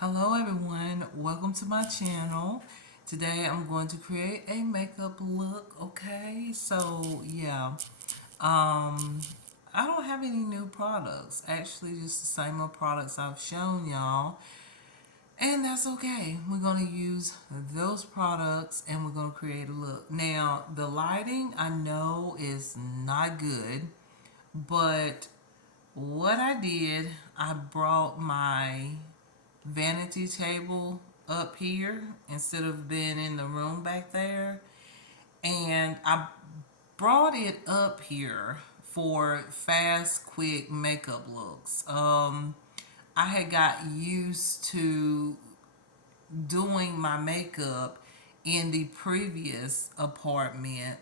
Hello everyone, welcome to my channel. Today I'm going to create a makeup look, okay? Um I don't have any new products. Actually, just the same old products I've shown y'all. And that's okay. We're going to use those products and we're going to create a look. Now, the lighting I know is not good, but what I did, I brought my vanity table up here instead of being in the room back there. And I brought it up here for fast, quick makeup looks. I had got used to doing my makeup in the previous apartment.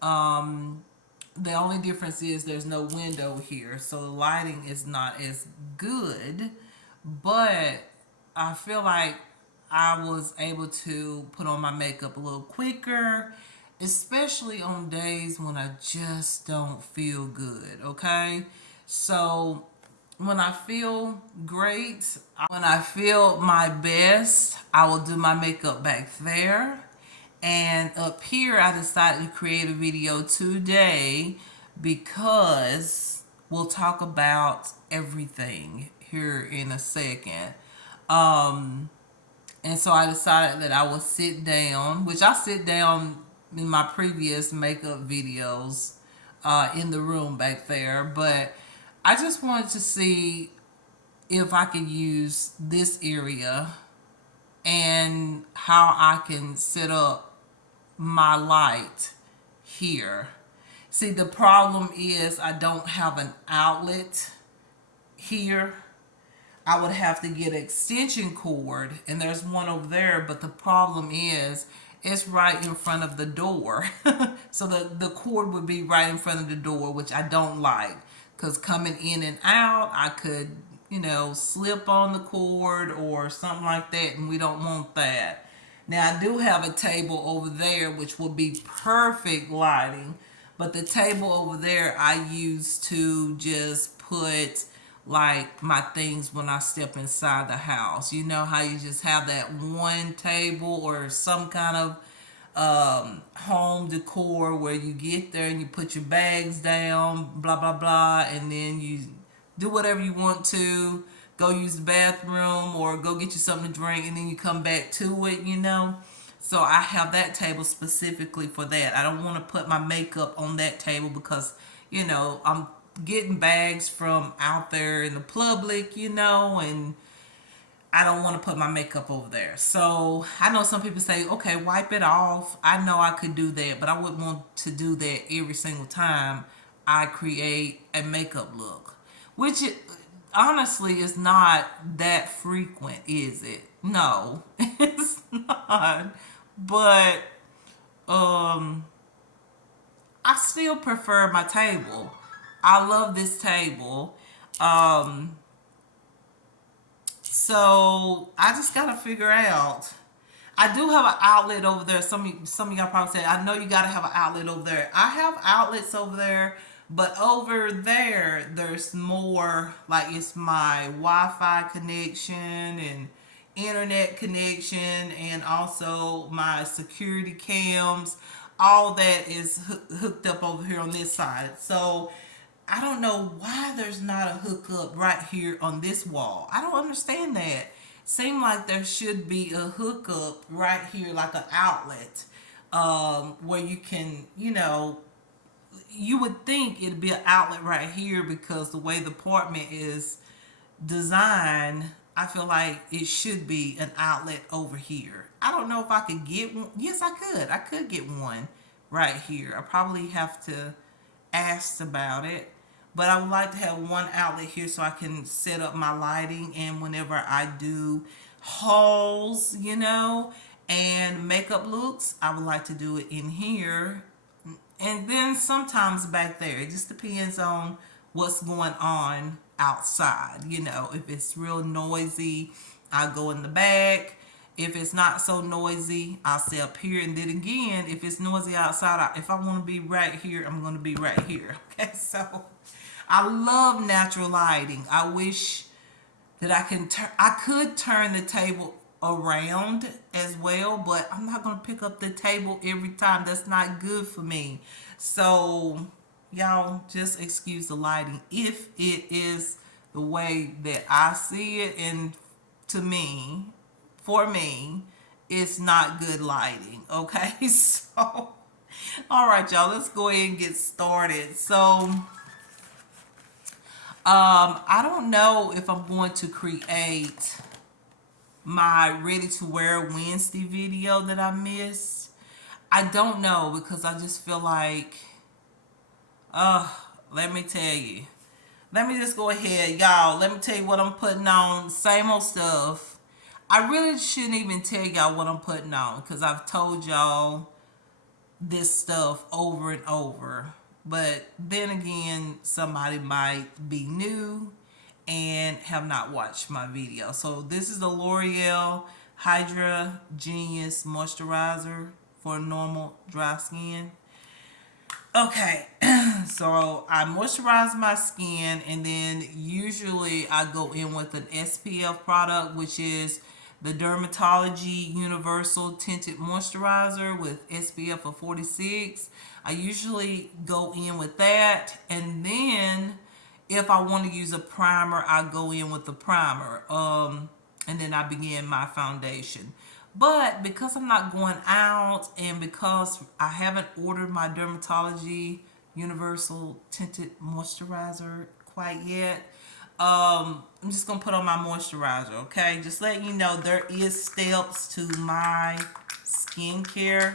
Um, the only difference is there's no window here, so the lighting is not as good, but I feel like I was able to put on my makeup a little quicker, especially on days when I just don't feel good, okay? So when I feel great, when I feel my best, I will do my makeup back there. And up here, I decided to create a video today because we'll talk about everything here in a second. Um, and so I decided that I will sit down, which I sit down in my previous makeup videos in the room back there. But I just wanted to see if I could use this area and how I can set up my light here. See, the problem is I don't have an outlet here. I would have to get an extension cord, and there's one over there, but the problem is it's right in front of the door. So the cord would be right in front of the door, which I don't like, because coming in and out, I could, slip on the cord or something like that, and we don't want that. Now, I do have a table over there, which will be perfect lighting, but the table over there I use to just put like my things when I step inside the house. You know how you just have that one table or some kind of home decor where you get there and you put your bags down, blah, blah, blah, and then you do whatever you want to, go use the bathroom or go get you something to drink, and then you come back to it. So I have that table specifically for that. I don't want to put my makeup on that table because, I'm getting bags from out there in the public, and I don't want to put my makeup over there. So I know some people say, okay, wipe it off. I know I could do that, but I wouldn't want to do that every single time I create a makeup look, which honestly is not that frequent, is it? No, it's not. But um, I still prefer my table. I love this table. Um, so I just gotta figure out. I do have an outlet over there. Some of y'all probably say, I know you gotta have an outlet over there. I have outlets over there, but over there, there's more like it's my Wi-Fi connection and internet connection, and also my security cams. All that is hooked up over here on this side. So I don't know why there's not a hookup right here on this wall. I don't understand that. Seem like there should be a hookup right here, like an outlet, where you can, you would think it'd be an outlet right here because the way the apartment is designed, I feel like it should be an outlet over here. I don't know if I could get one. Yes, I could. I could get one right here. I probably have to ask about it. But I would like to have one outlet here so I can set up my lighting, and whenever I do hauls, and makeup looks, I would like to do it in here. And then sometimes back there. It just depends on what's going on outside. If it's real noisy, I go in the back. If it's not so noisy, I'll stay up here. And then again, if it's noisy outside, if I want to be right here, I'm going to be right here. Okay, so I love natural lighting. I wish that I can turn. I could turn the table around as well, but I'm not gonna pick up the table every time. That's not good for me. So y'all just excuse the lighting if it is the way that I see it, and to me, for me, it's not good lighting. Okay, so all right, y'all, let's go ahead and get started. So I don't know if I'm going to create my ready to wear Wednesday video that I missed. I don't know because I just feel like, uh, let me tell you. Let me just go ahead, y'all. Let me tell you what I'm putting on. Same old stuff. I really shouldn't even tell y'all what I'm putting on because I've told y'all this stuff over and over. But then again, somebody might be new and have not watched my video. So this is the L'Oreal Hydra Genius Moisturizer for normal dry skin. Okay, so I moisturize my skin, and then usually I go in with an SPF product, which is the Dermatology Universal Tinted Moisturizer with SPF of 46. I usually go in with that, and then if I want to use a primer, I go in with the primer. And then I begin my foundation. But because I'm not going out and because I haven't ordered my Dermatology Universal Tinted Moisturizer quite yet, I'm just gonna put on my moisturizer. Okay, just letting you know there is steps to my skincare.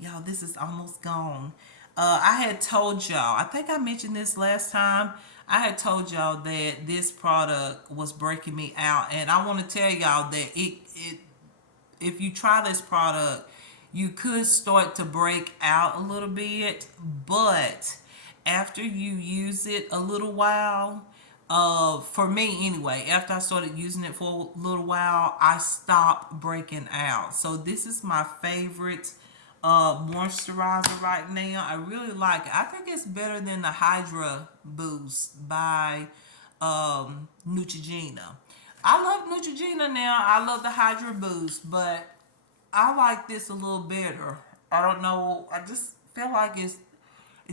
Y'all, this is almost gone. I had told y'all, I think I mentioned this last time. I had told y'all that this product was breaking me out, and I want to tell y'all that it if you try this product, you could start to break out a little bit, but after you use it a little while, for me anyway, after I started using it for a little while, I stopped breaking out. So this is my favorite moisturizer right now. I really like it. I think it's better than the Hydra Boost by Neutrogena. I love Neutrogena now. I love the Hydra Boost, but I like this a little better. I don't know. I just feel like it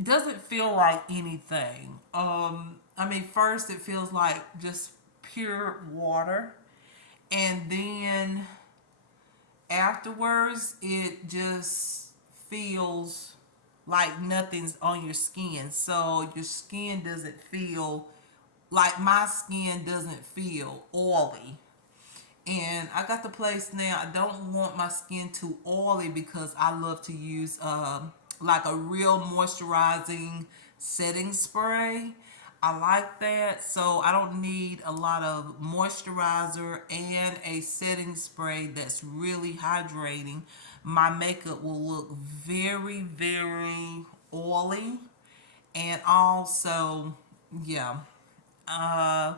doesn't feel like anything. I mean, first it feels like just pure water, and then afterwards it just feels like nothing's on your skin. So your skin doesn't feel like my skin doesn't feel oily. And I got the place now. I don't want my skin too oily because I love to use like a real moisturizing setting spray. I like that. So I don't need a lot of moisturizer and a setting spray that's really hydrating. My makeup will look very, very oily. And also, yeah. Uh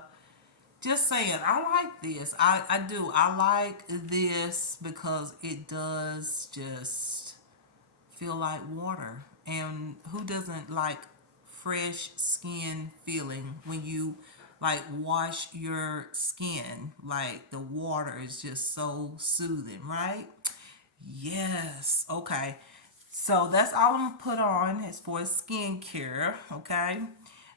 just saying, I like this. I do. I like this because it does just feel like water. And who doesn't like fresh skin feeling when you like wash your skin? Like the water is just so soothing, right? Yes. Okay. So that's all I'm gonna put on as for skincare. Okay.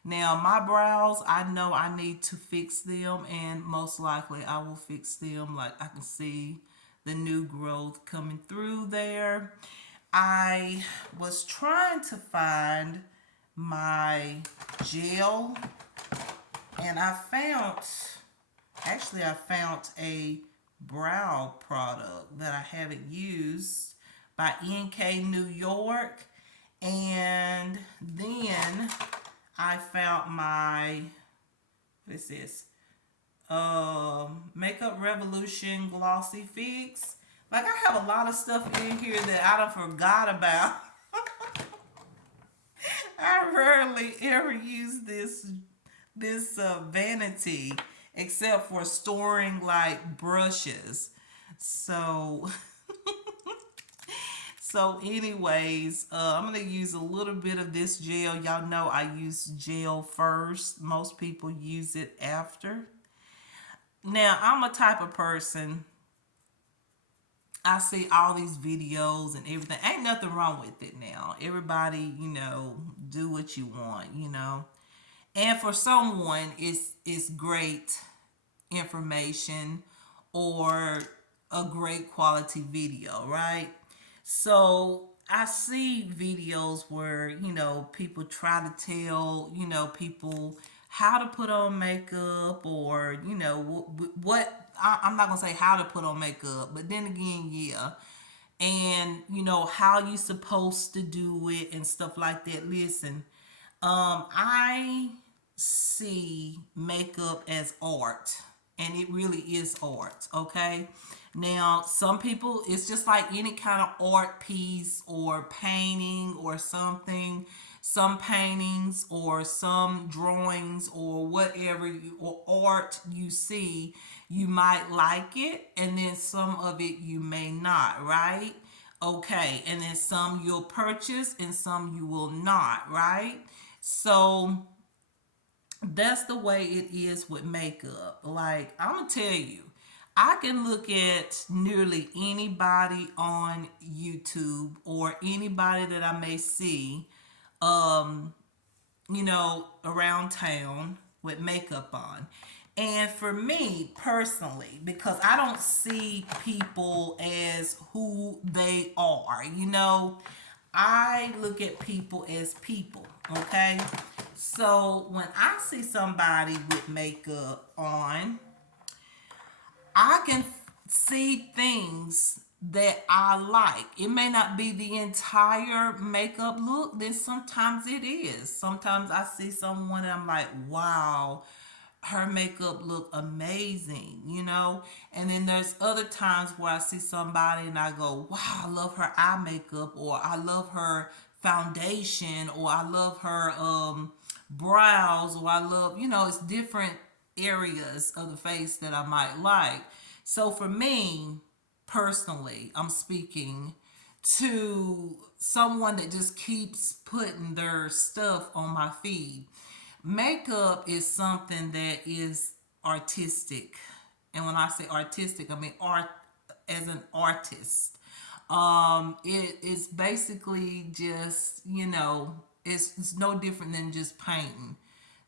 Now my brows, I know I need to fix them, and most likely I will fix them. Like I can see the new growth coming through there. I was trying to find my gel, and I found a brow product that I haven't used by NK New York. And then I found my, what is this? Makeup Revolution Glossy Fix. Like I have a lot of stuff in here that I done forgot about. I rarely ever use this vanity except for storing like brushes. So anyways, I'm gonna use a little bit of this gel. Y'all know I use gel first. Most people use it after. Now, I'm a type of person, I see all these videos and everything. Ain't nothing wrong with it now. Everybody, do what you want. And for someone, it's great information or a great quality video, right? So I see videos where, people try to tell, people how to put on makeup or, I'm not going to say how to put on makeup, but then again, yeah. And, how you supposed to do it and stuff like that. Listen, I see makeup as art, and it really is art, okay? Now, some people, it's just like any kind of art piece or painting or something. Some paintings or some drawings or whatever or art you see, you might like it, and then some of it you may not, right? Okay, and then some you'll purchase and some you will not, right? So that's the way it is with makeup. Like, I'm gonna tell you, I can look at nearly anybody on YouTube or anybody that I may see, um, around town with makeup on. And for me personally, because I don't see people as who they are, I look at people as people, okay? So when I see somebody with makeup on, I can see things that I like. It may not be the entire makeup look, then sometimes it is. Sometimes I see someone and I'm like, wow, her makeup look amazing. And then there's other times where I see somebody and I go, wow, I love her eye makeup, or I love her foundation, or I love her brows, or I love, it's different areas of the face that I might like. So for me personally, I'm speaking to someone that just keeps putting their stuff on my feed. Makeup is something that is artistic. And when I say artistic, I mean art as an artist. It is basically just, it's no different than just painting.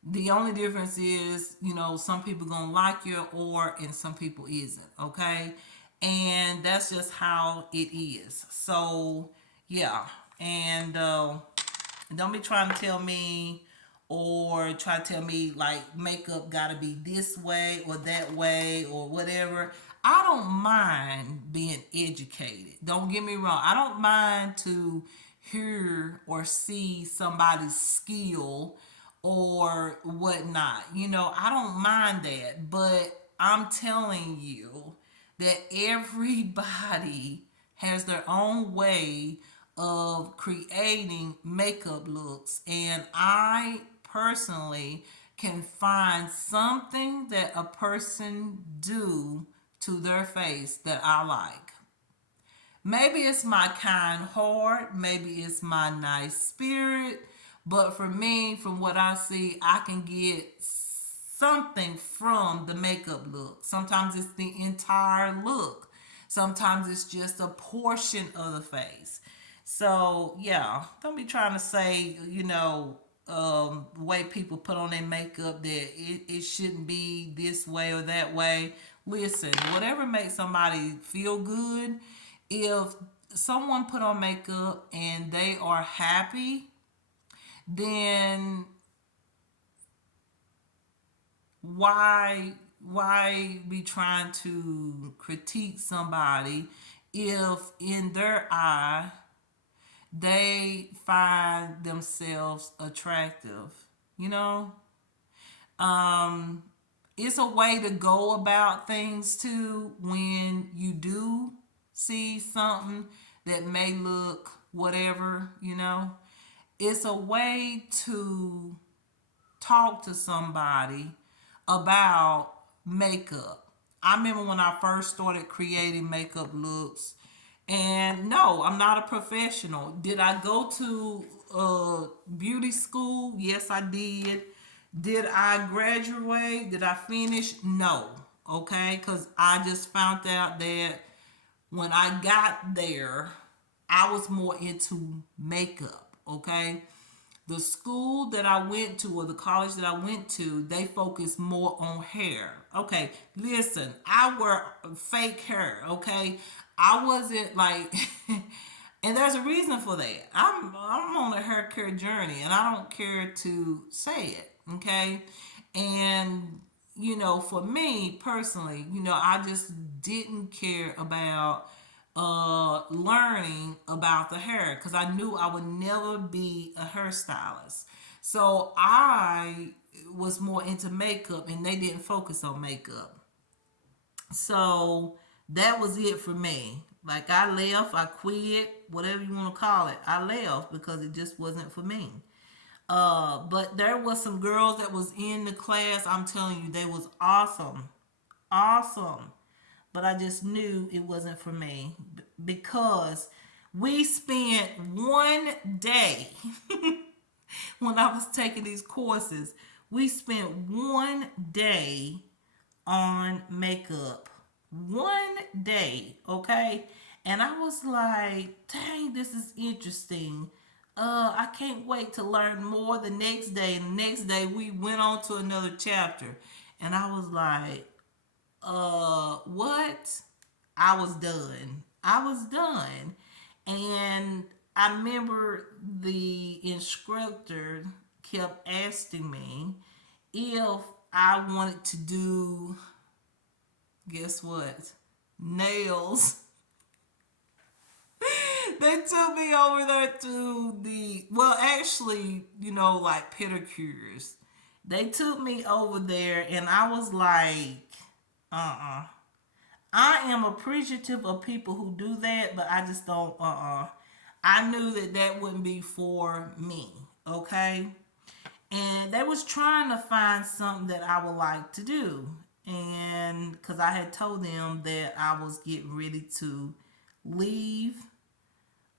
The only difference is, some people gonna like your art and some people isn't, okay? And that's just how it is. So yeah. And don't be trying to tell me or try to tell me like makeup gotta be this way or that way or whatever. I don't mind being educated. Don't get me wrong. I don't mind to hear or see somebody's skill or whatnot. I don't mind that. But I'm telling you that everybody has their own way of creating makeup looks, and I personally can find something that a person do to their face that I like. Maybe it's my kind heart, maybe it's my nice spirit, but for me, from what I see, I can get something from the makeup look. Sometimes it's the entire look. Sometimes it's just a portion of the face. So yeah, don't be trying to say, the way people put on their makeup that it shouldn't be this way or that way. Listen, whatever makes somebody feel good, if someone put on makeup and they are happy, then why be trying to critique somebody if in their eye they find themselves attractive? You know, um, it's a way to go about things too when you do see something that may look whatever. It's a way to talk to somebody about makeup. I remember when I first started creating makeup looks, and no, I'm not a professional. Did I go to beauty school? Yes, I did. Did I graduate? Did I finish? No. okay? Because I just found out that when I got there, I was more into makeup, okay? The school that I went to or the college that I went to, they focus more on hair. Okay, listen, I wear fake hair, okay? I wasn't like and there's a reason for that. I'm on a hair care journey and I don't care to say it, okay? And for me personally, I just didn't care about learning about the hair because I knew I would never be a hairstylist. So I was more into makeup and they didn't focus on makeup. So that was it for me. Like I left, I quit, whatever you want to call it. I left because it just wasn't for me. But there was some girls that was in the class. I'm telling you, they was awesome, awesome. But I just knew it wasn't for me because we spent one day when I was taking these courses. We spent one day on makeup. One day, okay? And I was like, dang, this is interesting. I can't wait to learn more the next day. And the next day we went on to another chapter. And I was like, what? I was done. I was done. And I remember the instructor kept asking me if I wanted to do, guess what? Nails. They took me over there to well, actually, like pedicures. They took me over there and I was like, uh-uh. I am appreciative of people who do that, but I just don't, I knew that that wouldn't be for me, okay? And they was trying to find something that I would like to do. And because I had told them that I was getting ready to leave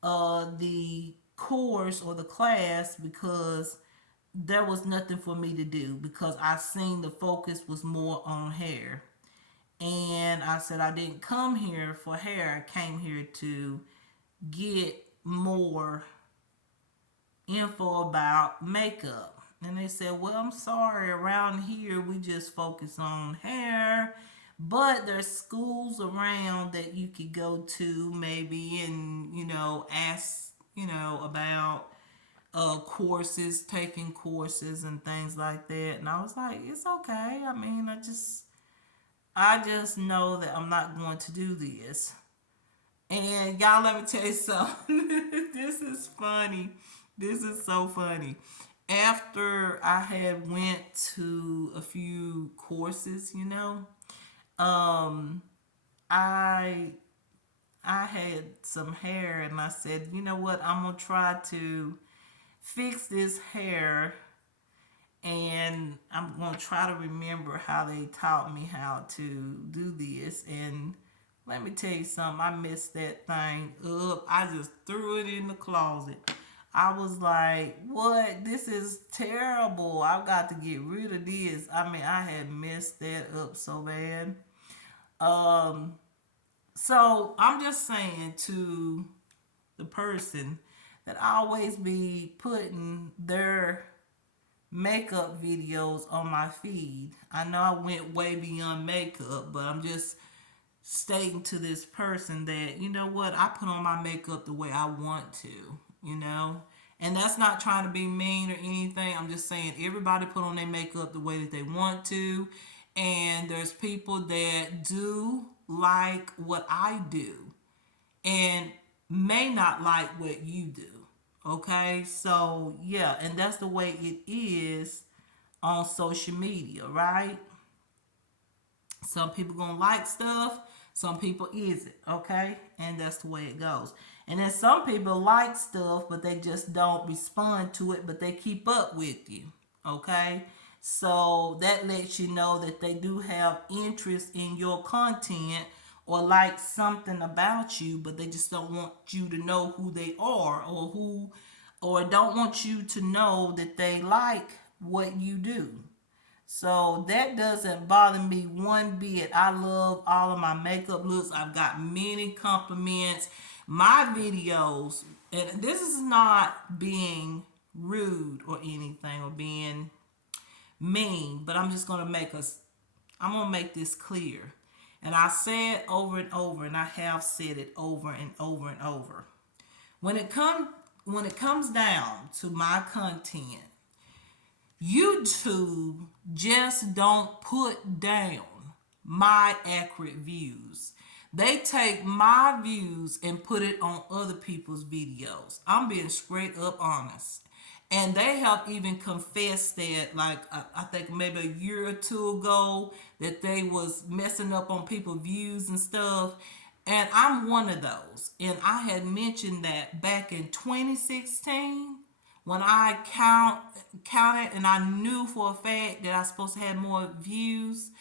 the course or the class because there was nothing for me to do because I seen the focus was more on hair. And I said I didn't come here for hair. I came here to get more info about makeup. And they said, well, I'm sorry, around here we just focus on hair. But there's schools around that you could go to maybe and, ask, about courses, taking courses and things like that. And I was like, it's okay. I mean, I just know that I'm not going to do this. And y'all, let me tell you something. This is funny. This is so funny. After I had went to a few courses, um, I I had some hair and I said, you know what, I'm gonna try to fix this hair and I'm gonna try to remember how they taught me how to do this. And let me tell you something, I messed that thing up. I just threw it in the closet. I was like, what? This is terrible. I've got to get rid of this. I mean, I had messed that up so bad. Um, so I'm just saying to the person that I always be putting their makeup videos on my feed. I know I went way beyond makeup, but I'm just stating to this person that, you know what, I put on my makeup the way I want to, you know? And that's not trying to be mean or anything. I'm just saying everybody put on their makeup the way that they want to. And there's people that do like what I do and may not like what you do. Okay? So, yeah, and that's the way it is on social media, right? Some people gonna like stuff, some people isn't, okay? And that's the way it goes. And then some people like stuff, but they just don't respond to it, but they keep up with you, okay? So that lets you know that they do have interest in your content or like something about you, but they just don't want you to know who they are or don't want you to know that they like what you do. So that doesn't bother me one bit. I love all of my makeup looks. I've got many compliments. My videos, and this is not being rude or anything or being mean, but I'm gonna make this clear. And I say it over and over, and I have said it over and over and over. When it come when it comes down to my content, YouTube just don't put down my accurate views. They take my views and put it on other people's videos. I'm being straight up honest. And they have even confessed that, like I think maybe a year or two ago, that they was messing up on people's views and stuff. And I'm one of those. And I had mentioned that back in 2016 when I counted and I knew for a fact that I was supposed to have more views,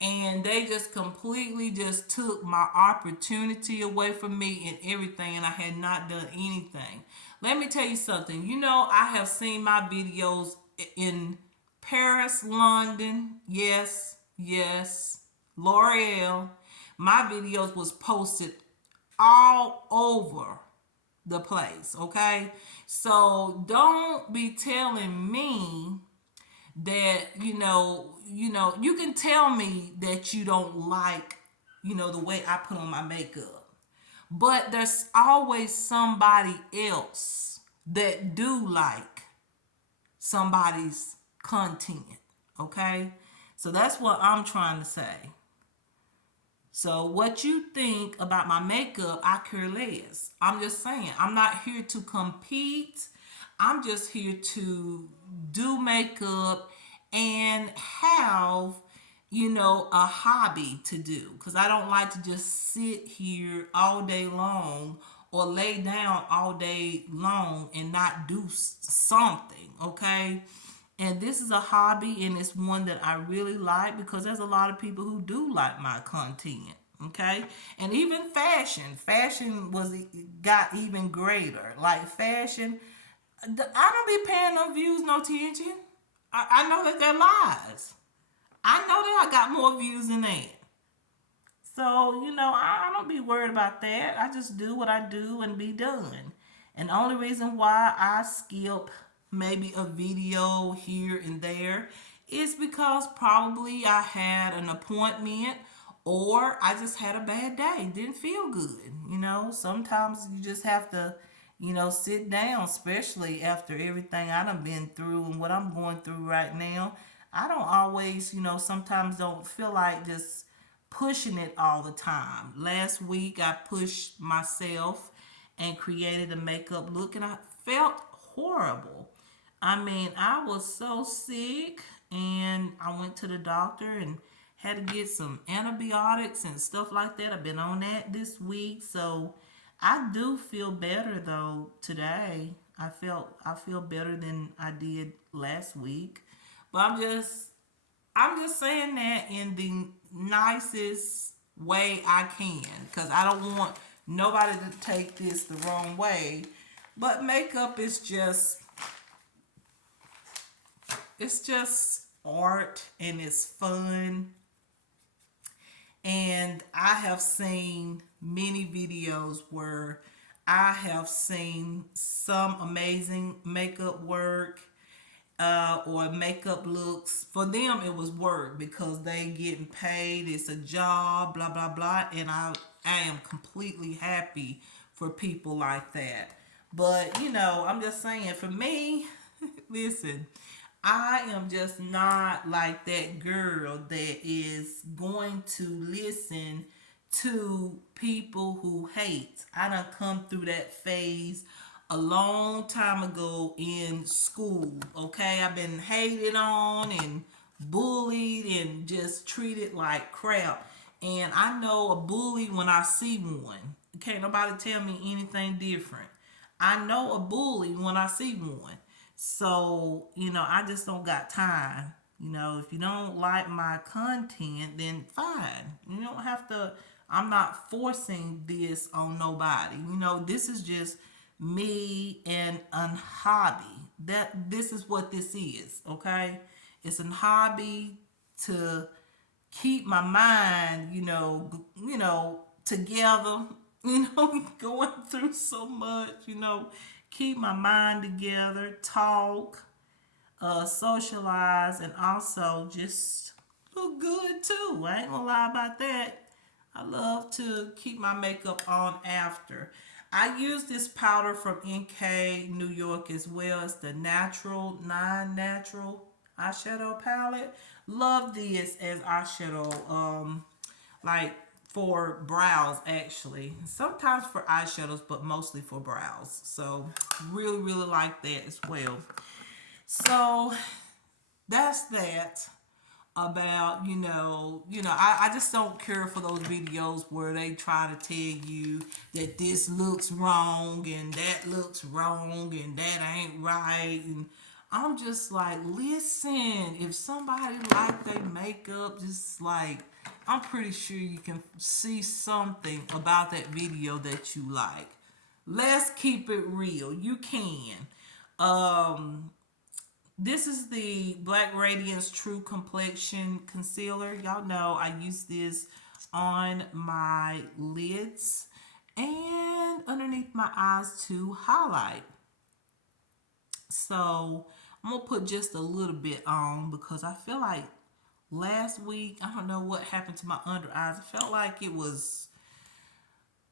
and they just completely just took my opportunity away from me and everything, and I had not done anything. Let me tell you something. You know, I have seen my videos in Paris, London, yes, L'Oreal. My videos was posted all over the place, okay? So don't be telling me that, you can tell me that you don't like, the way I put on my makeup. But there's always somebody else that do like somebody's content, okay? So that's what I'm trying to say. So what you think about my makeup, I care less. I'm just saying, I'm not here to compete. I'm just here to do makeup and have, a hobby to do. Because I don't like to just sit here all day long or lay down all day long and not do something, okay? And this is a hobby, and it's one that I really like because there's a lot of people who do like my content. Okay, and even fashion was got even greater. Like fashion, I don't be paying no views, no attention. I know that they're lies. I know that I got more views than that. So, I don't be worried about that. I just do what I do and be done. And the only reason why I skip maybe a video here and there is because probably I had an appointment or I just had a bad day. Didn't feel good. Sometimes you just have to, sit down, especially after everything I done been through and what I'm going through right now. I don't always, sometimes don't feel like just pushing it all the time. Last week I pushed myself and created a makeup look and I felt horrible. I mean, I was so sick and I went to the doctor and had to get some antibiotics and stuff like that. I've been on that this week. So I do feel better though today. I feel better than I did last week. But I'm just saying that in the nicest way I can because I don't want nobody to take this the wrong way. But makeup is just art and it's fun. And I have seen many videos where I have seen some amazing makeup work or makeup looks. For them, it was work because they getting paid. It's a job, blah blah blah. And I am completely happy for people like that. But I'm just saying, for me, listen, I am just not like that girl that is going to listen to people who hate. I done come through that phase a long time ago in school. Okay, I've been hated on and bullied and just treated like crap. And I know a bully when I see one. Can't nobody tell me anything different. I know a bully when I see one. So, I just don't got time. If you don't like my content, then fine. You don't have to, I'm not forcing this on nobody. This is just me and a hobby. This is what this is, okay? It's a hobby to keep my mind, together, going through so much, keep my mind together, talk, socialize, and also just look good too. I ain't gonna lie about that. I love to keep my makeup on after. I use this powder from NK New York as well as the natural, non-natural eyeshadow palette. Love this as eyeshadow, like for brows actually. Sometimes for eyeshadows, but mostly for brows. So really, really like that as well. So that's that about I just don't care for those videos where they try to tell you that this looks wrong and that looks wrong and that ain't right, and I'm just like, listen, if somebody like their makeup, just like, I'm pretty sure you can see something about that video that you like. Let's keep it real. You can. um this is the Black Radiance True Complexion Concealer. Y'all know I use this on my lids and underneath my eyes to highlight. So I'm going to put just a little bit on because I feel like last week, I don't know what happened to my under eyes. I felt like it was,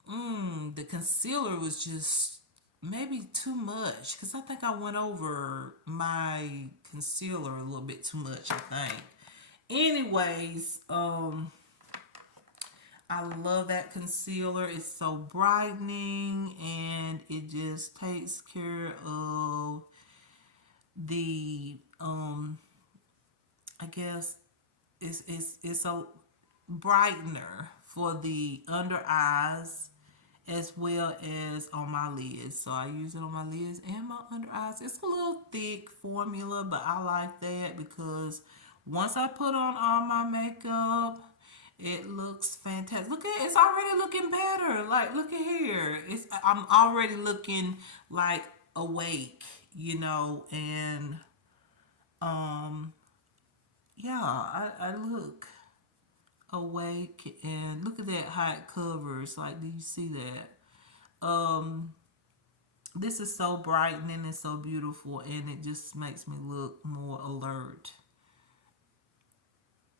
the concealer was just maybe too much because I think I went over my concealer a little bit too much, I think. Anyways, I love that concealer. It's so brightening and it just takes care of the I guess it's a brightener for the under eyes as well as on my lids. So I use it on my lids and my under eyes. It's a little thick formula, but I like that because once I put on all my makeup, it looks fantastic. Look at it, it's already looking better. Like, look at here. I'm already looking like awake, and yeah, I look awake, and look at that how it covers. Like, do you see that? This is so brightening and so beautiful, and it just makes me look more alert.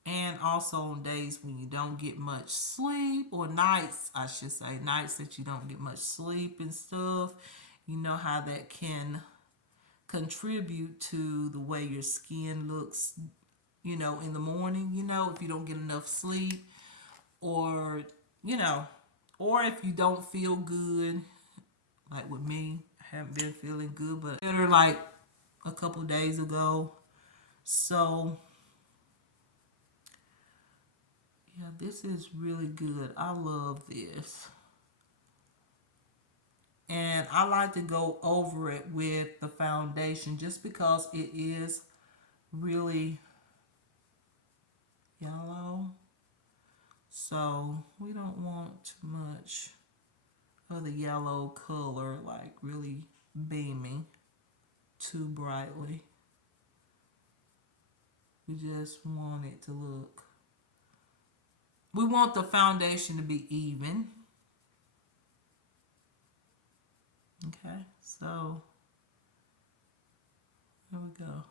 And also on days when you don't get much sleep, or nights, I should say, nights that you don't get much sleep and stuff, you know how that can contribute to the way your skin looks, in the morning, if you don't get enough sleep, or, you know, or if you don't feel good, like with me, I haven't been feeling good, but better like a couple days ago. So, yeah, this is really good. I love this. And I like to go over it with the foundation just because it is really yellow. So we don't want too much of the yellow color, like really beaming too brightly. We just want it to look, we want the foundation to be even. Okay, so there we go.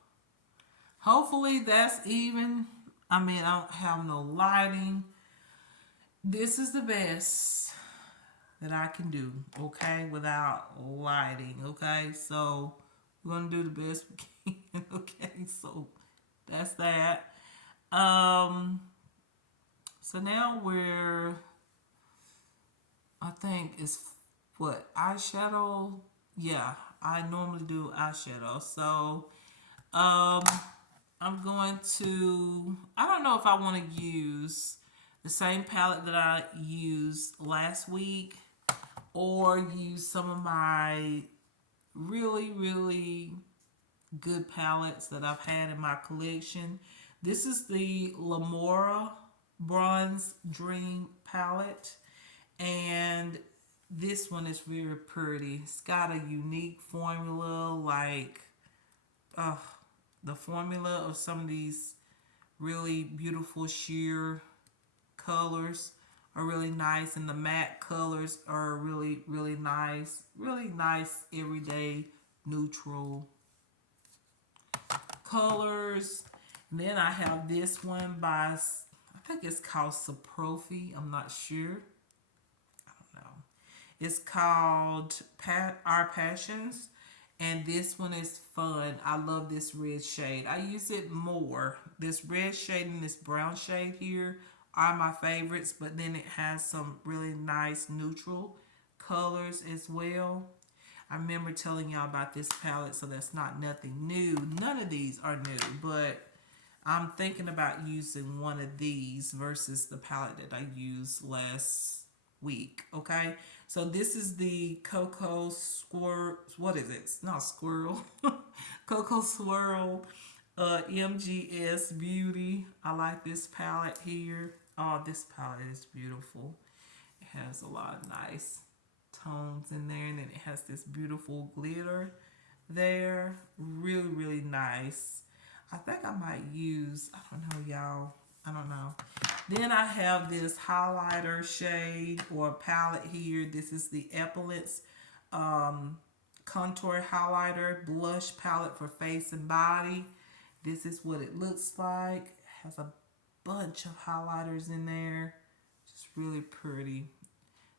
Hopefully that's even. I mean, I don't have no lighting. This is the best that I can do, okay, without lighting, okay? So we're gonna do the best we can, okay? So that's that. So now I think it's what, eyeshadow? Yeah, I normally do eyeshadow. So, um, I'm going to, I don't know if I want to use the same palette that I used last week or use some of my really, really good palettes that I've had in my collection. This is the Lamora Bronze Dream palette, and this one is very pretty. It's got a unique formula, like, oh, The formula of some of these really beautiful sheer colors are really nice, and the matte colors are really, really nice. Really nice everyday neutral colors. And then I have this one by, I think it's called Saprofi. I'm not sure. I don't know. It's called Our Passions. And this one is fun. I love this red shade. I use it more. This red shade and this brown shade here are my favorites. But then it has some really nice neutral colors as well. I remember telling y'all about this palette, so that's not nothing new. None of these are new, but I'm thinking about using one of these versus the palette that I used last week. Okay, so this is the Cocoa Squirrel. What is it? It's not squirrel. Cocoa Swirl MGS Beauty. I like this palette here. Oh, this palette is beautiful. It has a lot of nice tones in there, and then it has this beautiful glitter there. Really, really nice. I think I might use, I don't know, y'all. I don't know. Then I have this highlighter shade or palette here. This is the Epilance Contour Highlighter Blush Palette for face and body. This is what it looks like. It has a bunch of highlighters in there. Just really pretty.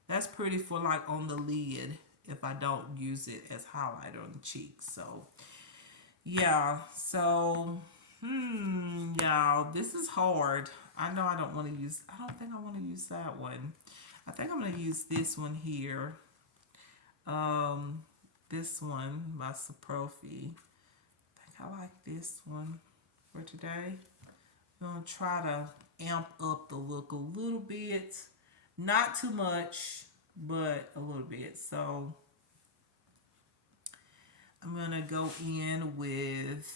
That's pretty for like on the lid if I don't use it as highlighter on the cheeks. So yeah, so y'all, this is hard. I know I don't want to use, I don't think I want to use that one. I think I'm going to use this one here. This one by Saprofi. I think I like this one for today. I'm going to try to amp up the look a little bit. Not too much, but a little bit. So I'm going to go in with,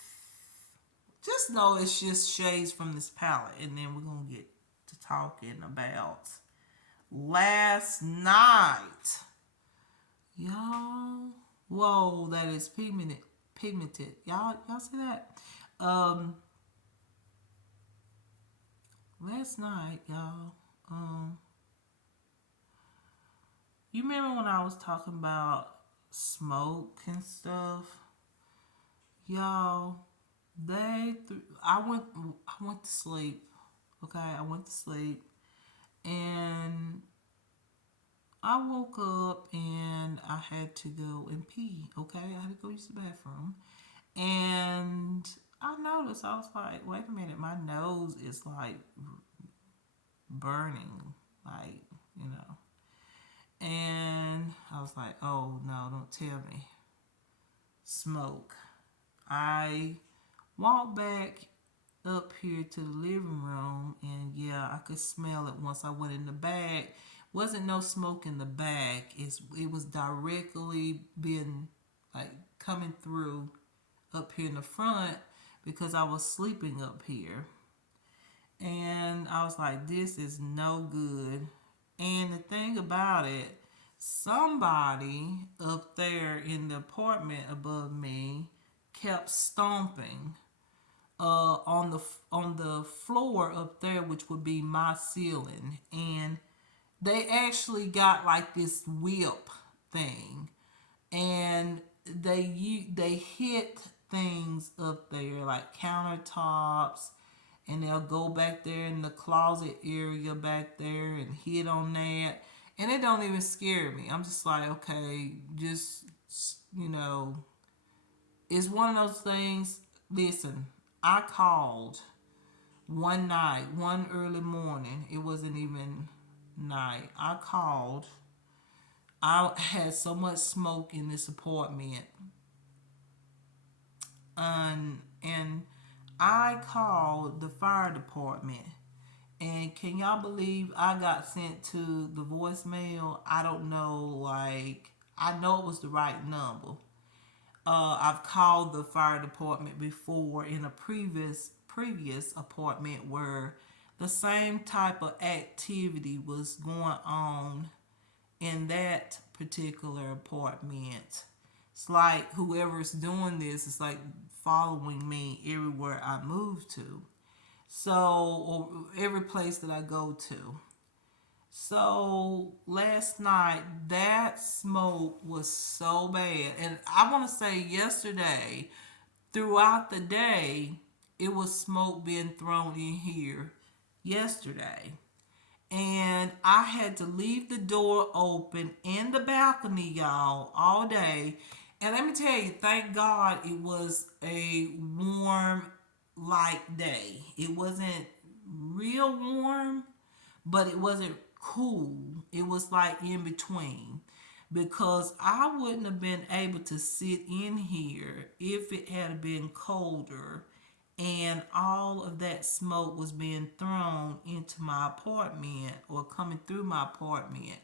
just know it's just shades from this palette. And then we're going to get to talking about last night. Y'all, whoa, that is pigmented. Y'all see that? Last night, y'all, you remember when I was talking about smoke and stuff? Y'all, I went to sleep. Okay, I went to sleep, and I woke up and I had to go and pee. Okay, I had to go use the bathroom, and I noticed, I was like, wait a minute, my nose is like burning, like, you know. And I was like, oh no, don't tell me. Smoke. I walked back up here to the living room, and yeah, I could smell it once I went in the bag. Wasn't no smoke in the bag. It was directly being like coming through up here in the front because I was sleeping up here. And I was like, this is no good. And the thing about it, somebody up there in the apartment above me kept stomping on the floor up there, which would be my ceiling, and they actually got like this whip thing, and they hit things up there like countertops, and they'll go back there in the closet area back there and hit on that, and it don't even scare me. I'm just like, okay, just, you know, it's one of those things. Listen, I called one night, one early morning. It wasn't even night. I called. I had so much smoke in this apartment, and I called the fire department. And can y'all believe I got sent to the voicemail? I don't know, like, I know it was the right number. I've called the fire department before in a previous apartment where the same type of activity was going on in that particular apartment. It's like whoever's doing this is like following me everywhere I move to. So, or every place that I go to. So last night, that smoke was so bad. And I want to say yesterday, throughout the day, it was smoke being thrown in here yesterday. And I had to leave the door open in the balcony, y'all, all day. And let me tell you, thank God it was a warm, light day. It wasn't real warm, but it wasn't cool. It was like in between. Because I wouldn't have been able to sit in here if it had been colder and all of that smoke was being thrown into my apartment or coming through my apartment.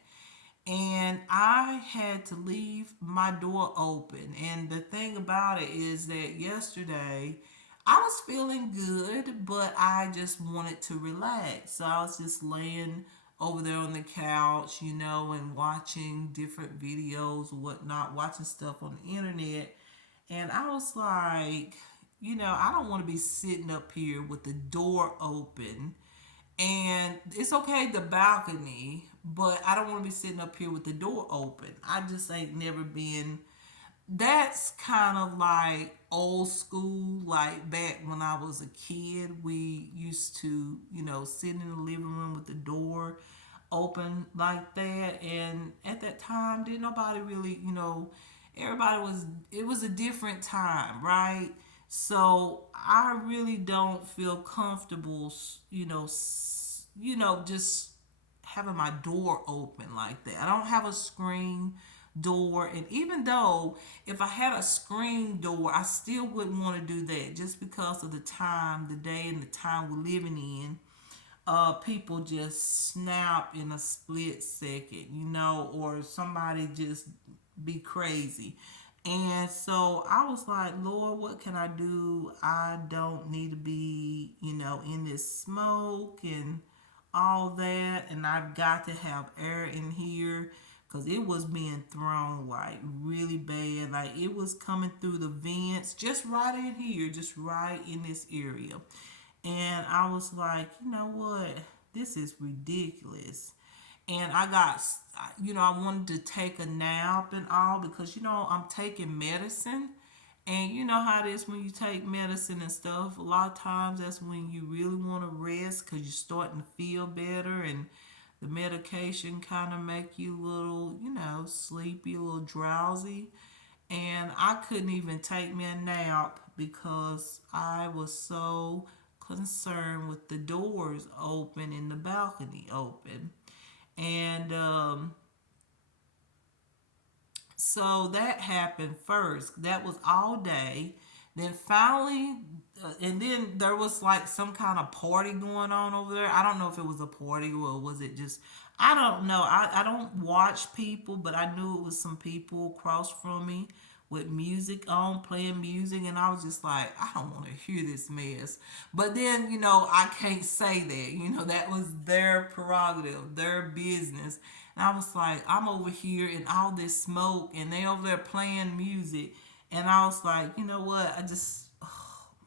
And I had to leave my door open. And the thing about it is that yesterday I was feeling good, but I just wanted to relax. So I was just laying over there on the couch, and watching different videos or whatnot, watching stuff on the internet. And I was like, I don't want to be sitting up here with the door open. And it's okay, the balcony, but I don't want to be sitting up here with the door open. I just ain't never been. That's kind of like old school, like back when I was a kid. We used to, sit in the living room with the door open like that. And at that time, didn't nobody really, everybody was, it was a different time, right? So I really don't feel comfortable, just having my door open like that. I don't have a screen door, and even though if I had a screen door, I still wouldn't want to do that just because of the time, the day, and the time we're living in. People just snap in a split second, or somebody just be crazy. And so I was like, Lord, what can I do? I don't need to be, in this smoke and all that. And I've got to have air in here because it was being thrown like really bad. Like it was coming through the vents, just right in here, just right in this area. And I was like, you know what? This is ridiculous. And I wanted to take a nap and all because, I'm taking medicine. And you know how it is when you take medicine and stuff. A lot of times that's when you really want to rest because you're starting to feel better. And the medication kind of make you a little, sleepy, a little drowsy. And I couldn't even take me a nap because I was so concerned with the doors open and the balcony open. And so that happened first. That was all day. Then finally, and then there was like some kind of party going on over there. I don't know if it was a party or was it just, I don't know. I don't watch people, but I knew it was some people across from me with music on, playing music, and I was just like, I don't want to hear this mess. But then, I can't say that. That was their prerogative, their business. And I was like, I'm over here in all this smoke, and they over there playing music. And I was like, you know what? Oh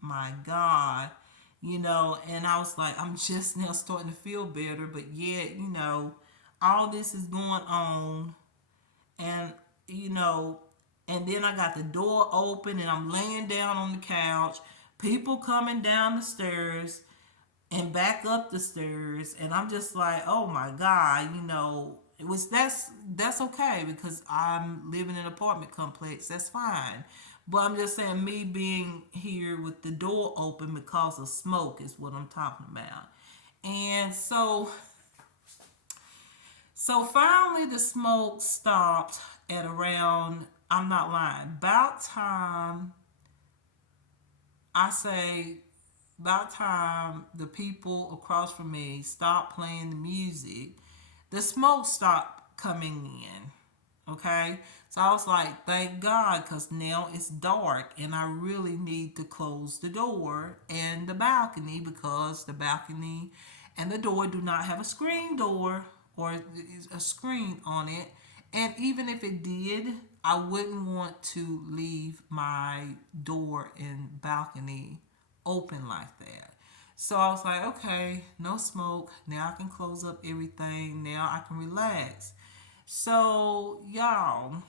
my God. And I was like, I'm just now starting to feel better, but yet, all this is going on, and you know and then I got the door open and I'm laying down on the couch, people coming down the stairs and back up the stairs, and I'm just like, oh my God, it was that's okay because I'm living in an apartment complex, that's fine. But I'm just saying, me being here with the door open because of smoke is what I'm talking about. And so finally, the smoke stopped at around, I'm not lying, about time, I say, about time the people across from me stopped playing the music, the smoke stopped coming in. Okay? So I was like, thank God, because now it's dark and I really need to close the door and the balcony because the balcony and the door do not have a screen door or a screen on it. And even if it did, I wouldn't want to leave my door and balcony open like that. So I was like, okay, no smoke. Now I can close up everything. Now I can relax. So, y'all,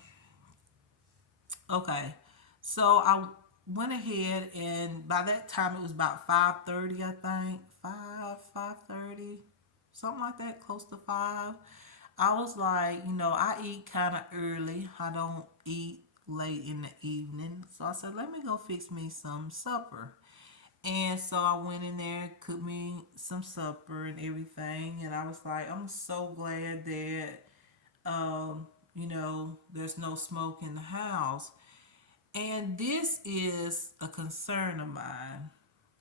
okay. So I went ahead, and by that time it was about 5:30, I think. 5:30, something like that, close to 5. I was like, I eat kind of early. I don't eat late in the evening. So I said, let me go fix me some supper. And so I went in there, cooked me some supper and everything. And I was like, I'm so glad that, there's no smoke in the house. And this is a concern of mine.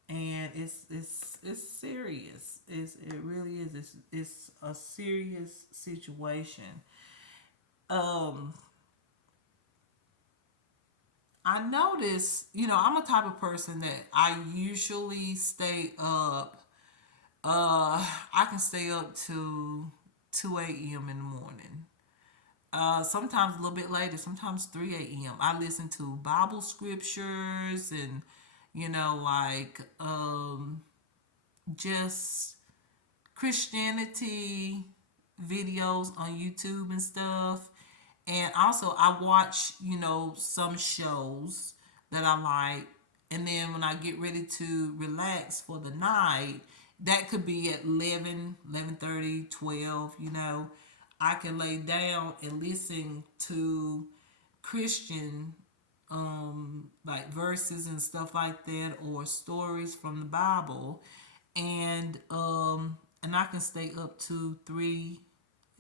And it's serious. It really is. It's a serious situation. Um, I notice, I'm a type of person that I usually stay up. I can stay up to 2 a.m. in the morning. Sometimes a little bit later, sometimes 3 a.m. I listen to Bible scriptures and, like just Christianity videos on YouTube and stuff. And also, I watch, some shows that I like. And then when I get ready to relax for the night, that could be at 11, 11:30, 12, I can lay down and listen to Christian like verses and stuff like that, or stories from the Bible, and I can stay up to 3,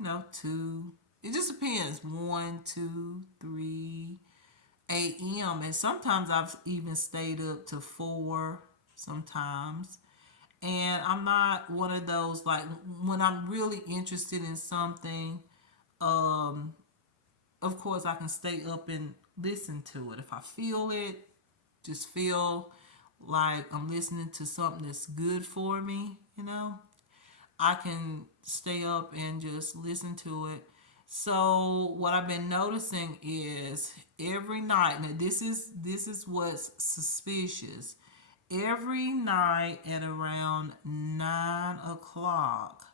2. It just depends. 1, 2, 3 a.m. And sometimes I've even stayed up to 4 sometimes. And I'm not one of those, like, when I'm really interested in something, um, of course I can stay up and listen to it. If I feel it, just feel like I'm listening to something that's good for me, I can stay up and just listen to it. So what I've been noticing is every night. Now this is what's suspicious. Every night at around 9 o'clock.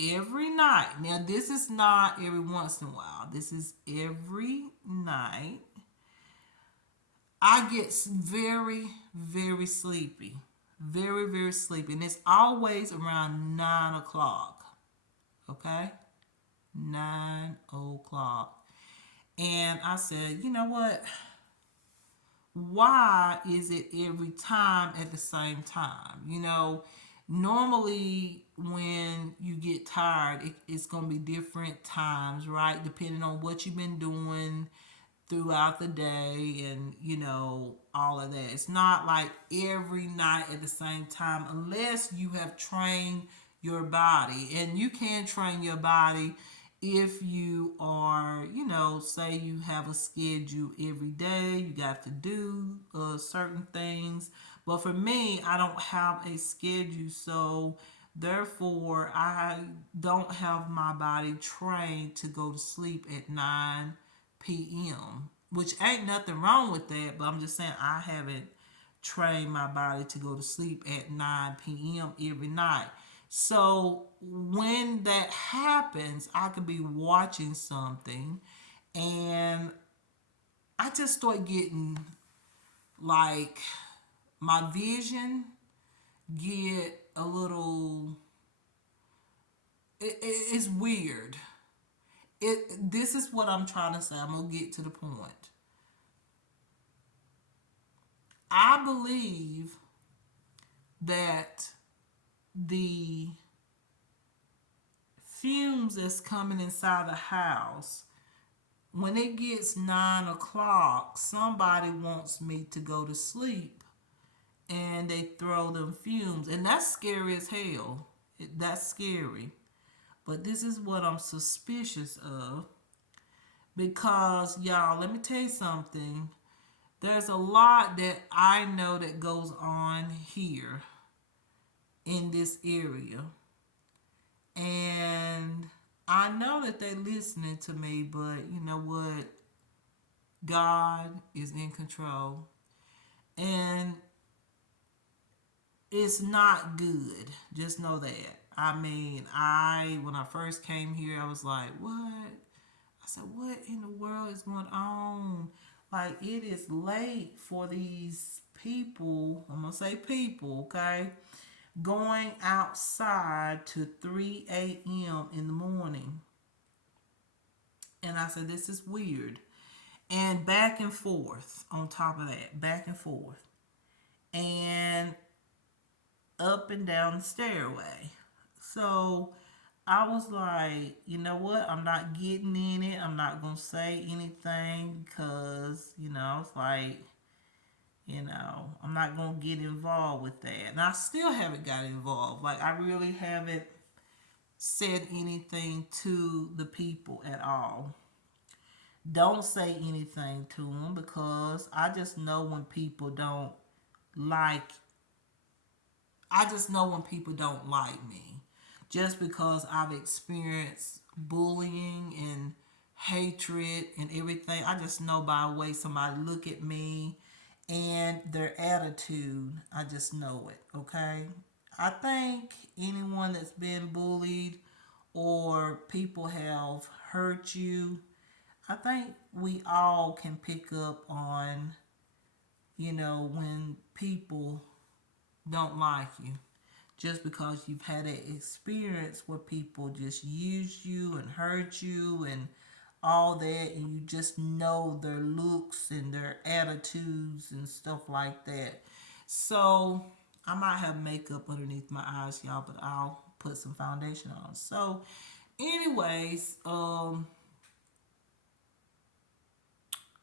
Every night. Now this is not every once in a while. This is every night. I get very, very sleepy. Very, very sleepy. And it's always around 9 o'clock. Okay? 9 o'clock. And I said, you know what? Why is it every time at the same time? Normally when you get tired, it's going to be different times, right? Depending on what you've been doing throughout the day, and all of that. It's not like every night at the same time, unless you have trained your body. And you can train your body if you are, say you have a schedule every day, you got to do certain things. But for me, I don't have a schedule, so therefore I don't have my body trained to go to sleep at 9 p.m., which ain't nothing wrong with that, but I'm just saying I haven't trained my body to go to sleep at 9 p.m. every night. So when that happens, I could be watching something and I just start getting, like, my vision get a little, it's weird. This is what I'm trying to say. I'm going to get to the point. I believe that the fumes that's coming inside the house, when it gets 9 o'clock, somebody wants me to go to sleep and they throw them fumes. And that's scary as hell. That's scary. But this is what I'm suspicious of. Because, y'all, let me tell you something. There's a lot that I know that goes on here in this area. And I know that they're listening to me, but you know what? God is in control. And it's not good. Just know that. I mean, when I first came here, I was like, what? I said, what in the world is going on? Like, it is late for these people. I'm going to say people, okay? Going outside to 3 a.m. in the morning. And I said, this is weird. And back and forth on top of that, back and forth. And up and down the stairway. So I was like, you know what? I'm not getting in it. I'm not going to say anything because, it's like, I'm not going to get involved with that. And I still haven't got involved. Like, I really haven't said anything to the people at all. Don't say anything to them because I just know when people don't like I just know when people don't like me. Just because I've experienced bullying and hatred and everything. I just know by the way somebody look at me and their attitude. I just know it, okay? I think anyone that's been bullied or people have hurt you, I think we all can pick up on, when people don't like you just because you've had an experience where people just use you and hurt you and all that, and you just know their looks and their attitudes and stuff like that. So I might have makeup underneath my eyes, y'all, but I'll put some foundation on. So anyways,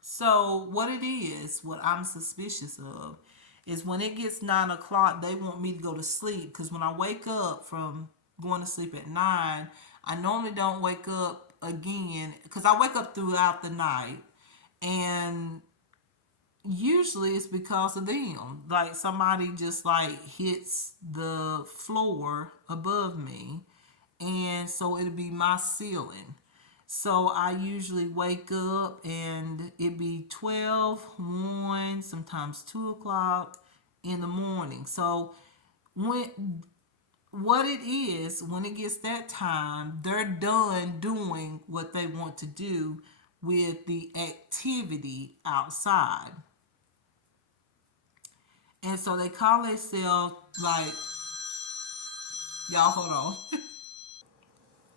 so what it is, what I'm suspicious of, is when it gets 9 o'clock, they want me to go to sleep. Because when I wake up from going to sleep at 9, I normally don't wake up again. Because I wake up throughout the night. And usually it's because of them. Like somebody just like hits the floor above me. And so it'll be my ceiling. So I usually wake up and it be 12, 1, sometimes 2 o'clock in the morning. So when what it is, when it gets that time, they're done doing what they want to do with the activity outside. And so they call themselves like, y'all hold on.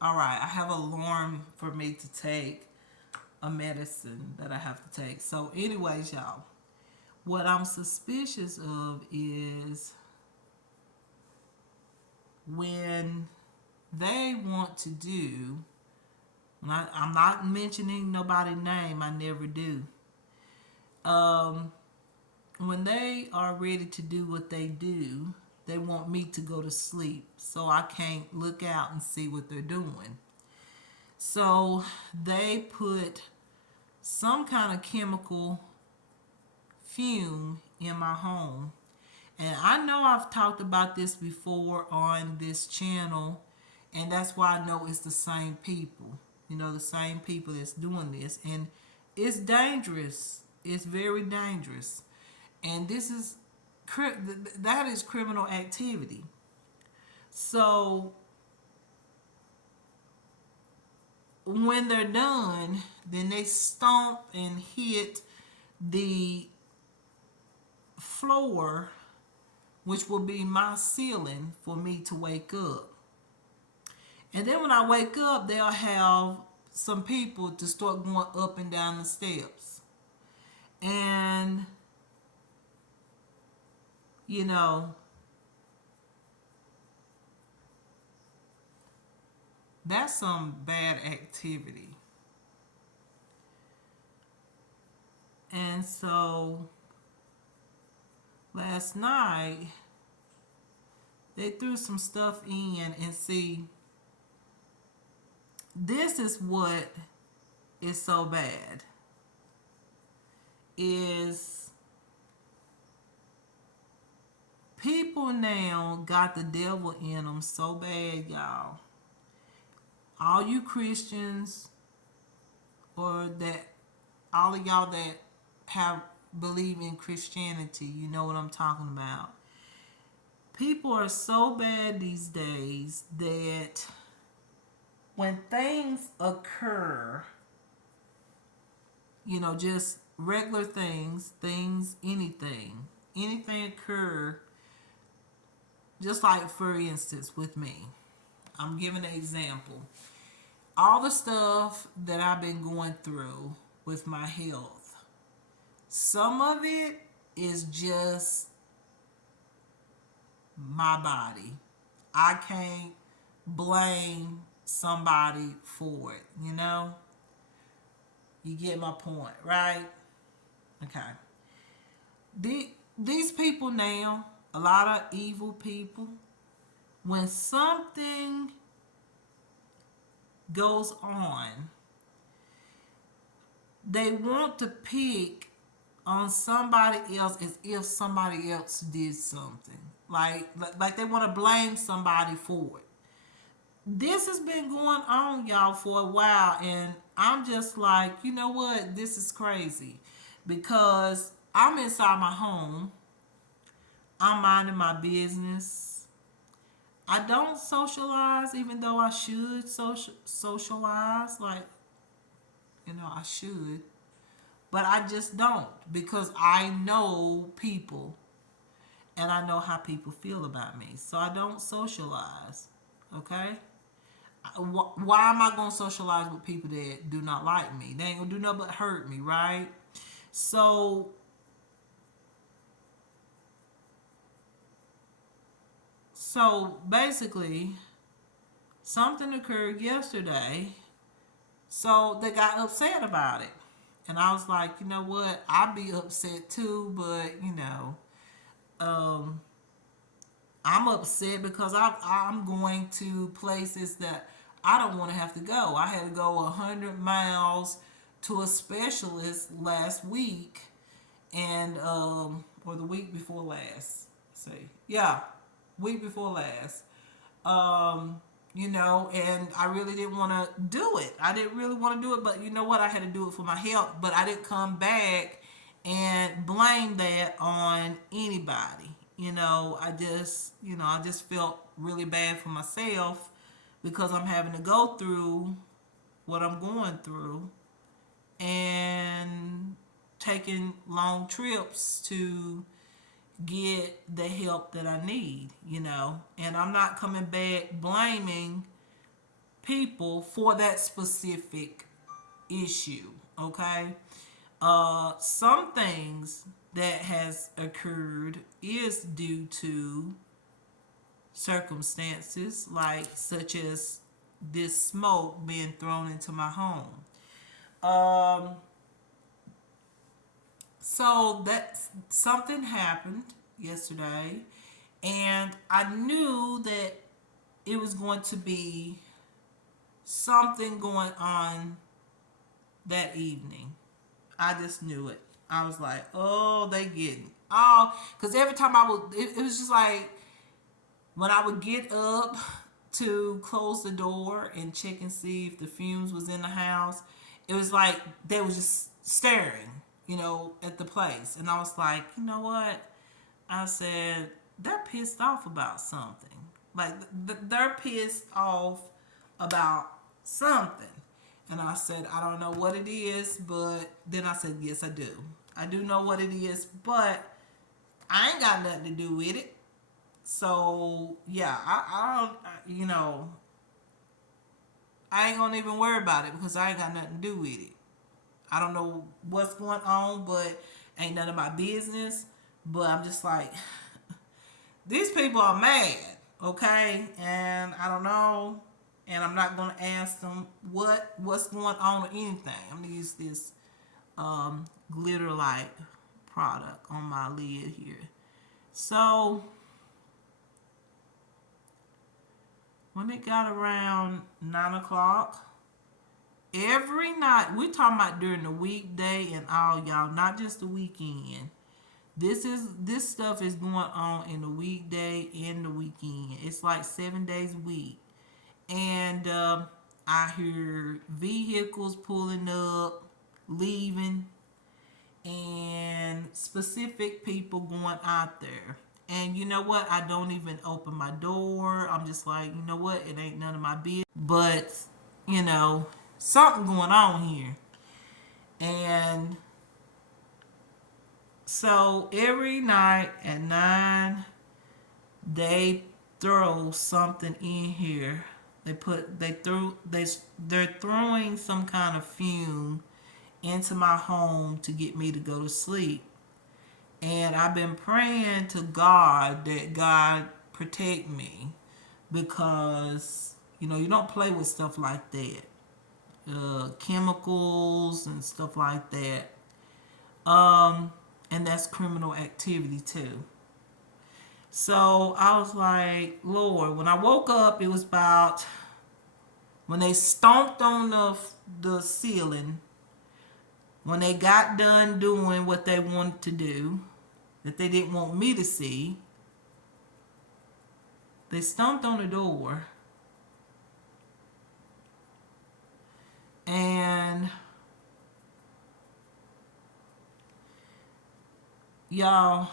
All right, I have an alarm for me to take a medicine that I have to take. So, anyways, y'all, what I'm suspicious of is when they want to do, I'm not mentioning nobody's name, I never do. Um, when they are ready to do what they do, they want me to go to sleep so I can't look out and see what they're doing. So they put some kind of chemical fume in my home. And I know I've talked about this before on this channel, and that's why I know it's the same people. The same people that's doing this. And it's dangerous. It's very dangerous. And this is that is criminal activity. So when they're done, then they stomp and hit the floor, which will be my ceiling for me to wake up. And then when I wake up, they'll have some people to start going up and down the steps. And, you know, that's some bad activity. And so last night, they threw some stuff in, and see, this is what is so bad is people now got the devil in them so bad, y'all. All you Christians, or that all of y'all that have believe in Christianity, you know what I'm talking about. People are so bad these days that when things occur, just regular things, anything occur, just like for instance with me. I'm giving an example. All the stuff that I've been going through with my health, some of it is just my body. I can't blame somebody for it. You get my point, right? Okay. These people now, a lot of evil people, when something goes on, they want to pick on somebody else as if somebody else did something. Like they want to blame somebody for it. This has been going on, y'all, for a while, and I'm just like, you know what? This is crazy because I'm inside my home. I'm minding my business. I don't socialize, even though I should socialize. I should. But I just don't because I know people and I know how people feel about me. So I don't socialize. Okay? Why am I going to socialize with people that do not like me? They ain't going to do nothing but hurt me, right? So basically, something occurred yesterday. So they got upset about it. And I was like, you know what? I'd be upset too, but um, I'm upset because I'm going to places that I don't want to have to go. I had to go 100 miles to a specialist last week, and or the week before last. Let's see, yeah, week before last. And I really didn't want to do it. I didn't really want to do it, but you know what? I had to do it for my health. But I didn't come back and blame that on anybody. I just felt really bad for myself because I'm having to go through what I'm going through and taking long trips to get the help that I need. And I'm not coming back blaming people for that specific issue, okay? Some things that has occurred is due to circumstances like such as this smoke being thrown into my home. Um, so that something happened yesterday, and I knew that it was going to be something going on that evening. I just knew it. I was like, oh, they getting because every time it was just like when I would get up to close the door and check and see if the fumes was in the house, it was like they was just staring, at the place, and I was like, you know what? I said they're pissed off about something. Like they're pissed off about something. And I said, I don't know what it is, but then I said, yes, I do. I do know what it is, but I ain't got nothing to do with it. So, yeah, I don't, I ain't gonna even worry about it because I ain't got nothing to do with it. I don't know what's going on, but ain't none of my business. But I'm just like, these people are mad, okay? And I don't know, and I'm not gonna ask them what's going on or anything. I'm gonna use this glitter light product on my lid here. So when it got around 9 o'clock, every night, we talking about during the weekday and all, y'all, not just the weekend. This stuff is going on in the weekday and the weekend. It's like 7 days a week. And I hear vehicles pulling up, leaving, and specific people going out there. And you know what? I don't even open my door. I'm just like, you know what? It ain't none of my business. But, you know, something going on here. And so every night at 9, they throw something in here. They're throwing some kind of fume into my home to get me to go to sleep. And I've been praying to God that God protect me, because you know you don't play with stuff like that, chemicals and stuff like that. And that's criminal activity too. So I was like, Lord, when I woke up, it was about when they stomped on the ceiling, when they got done doing what they wanted to do, that they didn't want me to see. They stomped on the door, and y'all,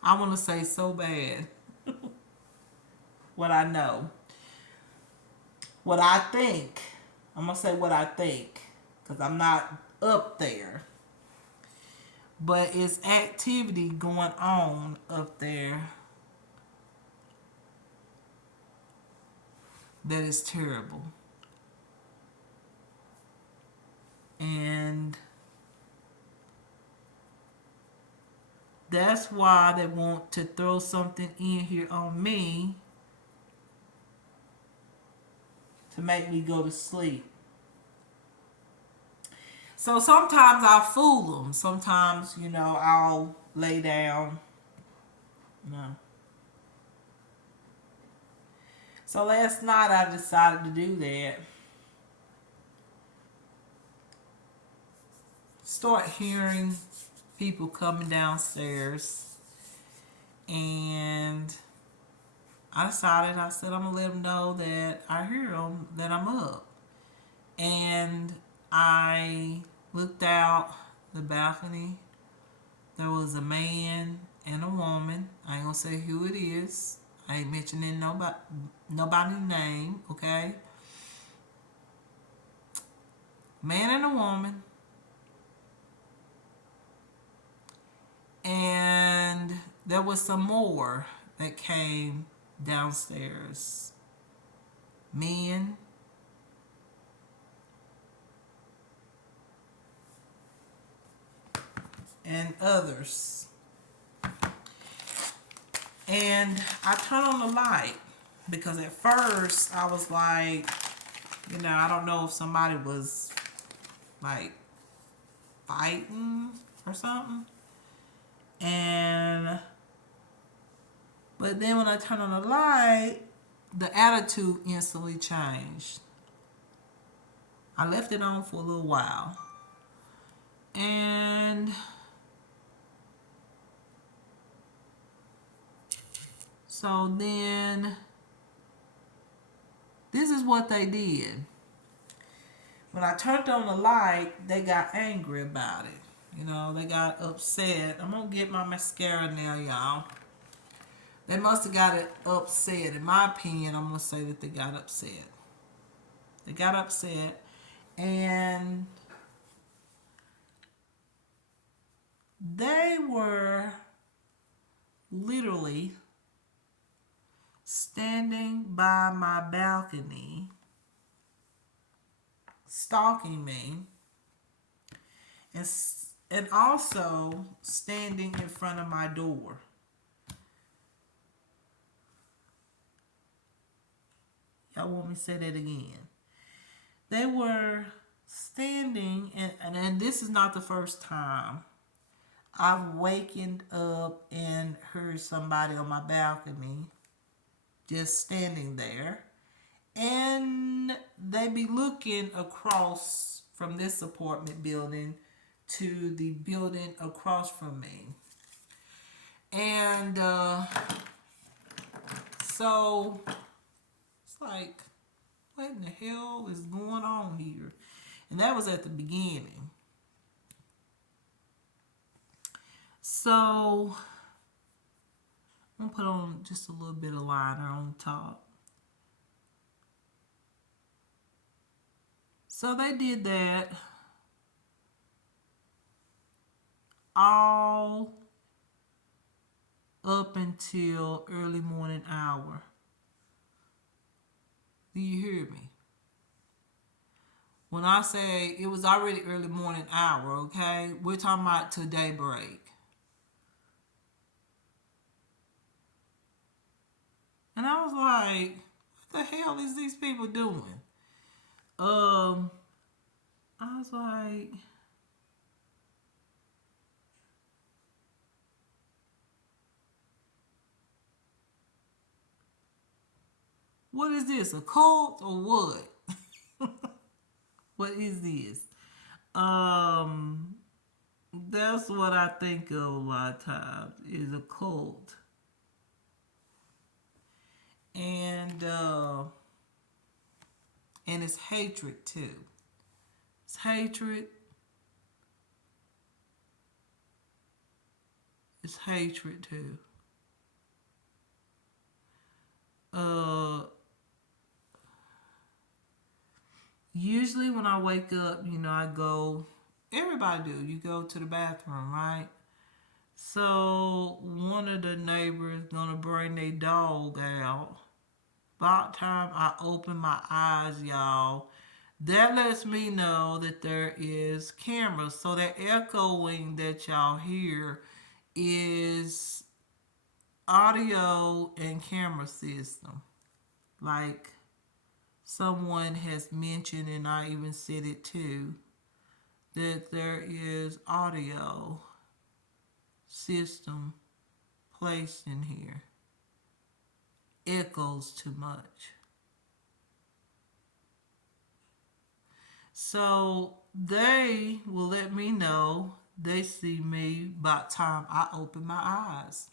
I want to say so bad what I know. What I think. I'm going to say what I think, because I'm not up there. But it's activity going on up there that is terrible. And that's why they want to throw something in here on me to make me go to sleep. So sometimes I'll fool them. Sometimes, you know, I'll lay down. No. So last night I decided to do that. Start hearing people coming downstairs. And I said, I'm going to let them know that I hear them, that I'm up. And I looked out the balcony. There was a man and a woman. I ain't gonna say who it is. I ain't mentioning nobody's name, okay? Man and a woman. And there was some more that came downstairs. Men. And others. And I turned on the light, because at first I was like, you know, I don't know if somebody was like fighting or something. But then when I turned on the light, the attitude instantly changed. I left it on for a little while. And so then this is what they did. When I turned on the light, they got angry about it. You know, they got upset. I'm going to get my mascara now, y'all. They must have got it upset. In my opinion, I'm going to say that they got upset. They got upset. And they were literally standing by my balcony, stalking me, and also standing in front of my door. Y'all want me to say that again? They were standing, and this is not the first time I've wakened up and heard somebody on my balcony just standing there. And they be looking across from this apartment building to the building across from me. And So it's like, what in the hell is going on here? And that was at the beginning. So I'm gonna put on just a little bit of liner on top. So they did that all up until early morning hour. Do you hear me? When I say it was already early morning hour, okay? We're talking about to daybreak. And I was like, what the hell is these people doing? I was like, what is this? A cult or what? What is this? Um, that's what I think of a lot of times is a cult. And and it's hatred too. It's hatred. It's hatred too. Uh, Usually when I wake up, I go. Everybody do. You go to the bathroom, right? So one of the neighbors gonna bring their dog out. About time I open my eyes, y'all. That lets me know that there is cameras. So that echoing that y'all hear is audio and camera system. Like someone has mentioned, and I even said it too, that there is audio system placed in here. Echoes too much. So they will let me know they see me by the time I open my eyes.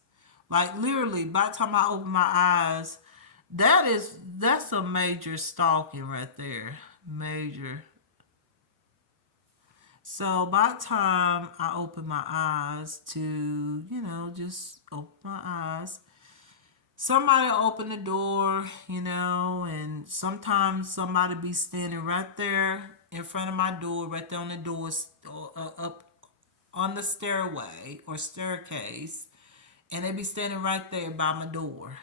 Like literally, by the time I open my eyes, that's a major stalking right there. Major. So by the time I open my eyes to, just open my eyes, somebody open the door, and sometimes somebody be standing right there in front of my door, right there on the door, up on the stairway or staircase, and they be standing right there by my door.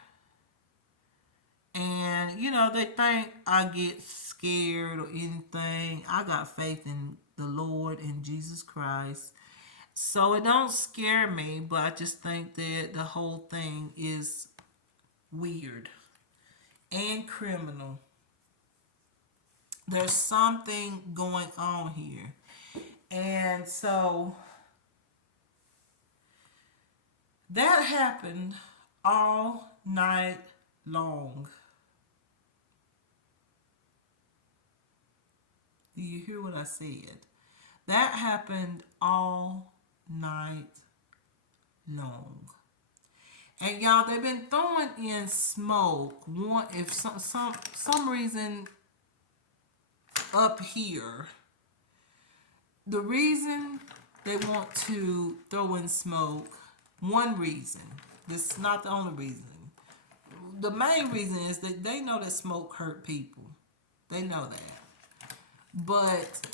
And, they think I get scared or anything. I got faith in the Lord and Jesus Christ. So it don't scare me, but I just think that the whole thing is weird and criminal. There's something going on here. And so that happened all night long. Do you hear what I said? That happened all night long. And y'all, they've been throwing in smoke. One, if some reason up here, the reason they want to throw in smoke, one reason. This is not the only reason. The main reason is that they know that smoke hurt people. They know that. But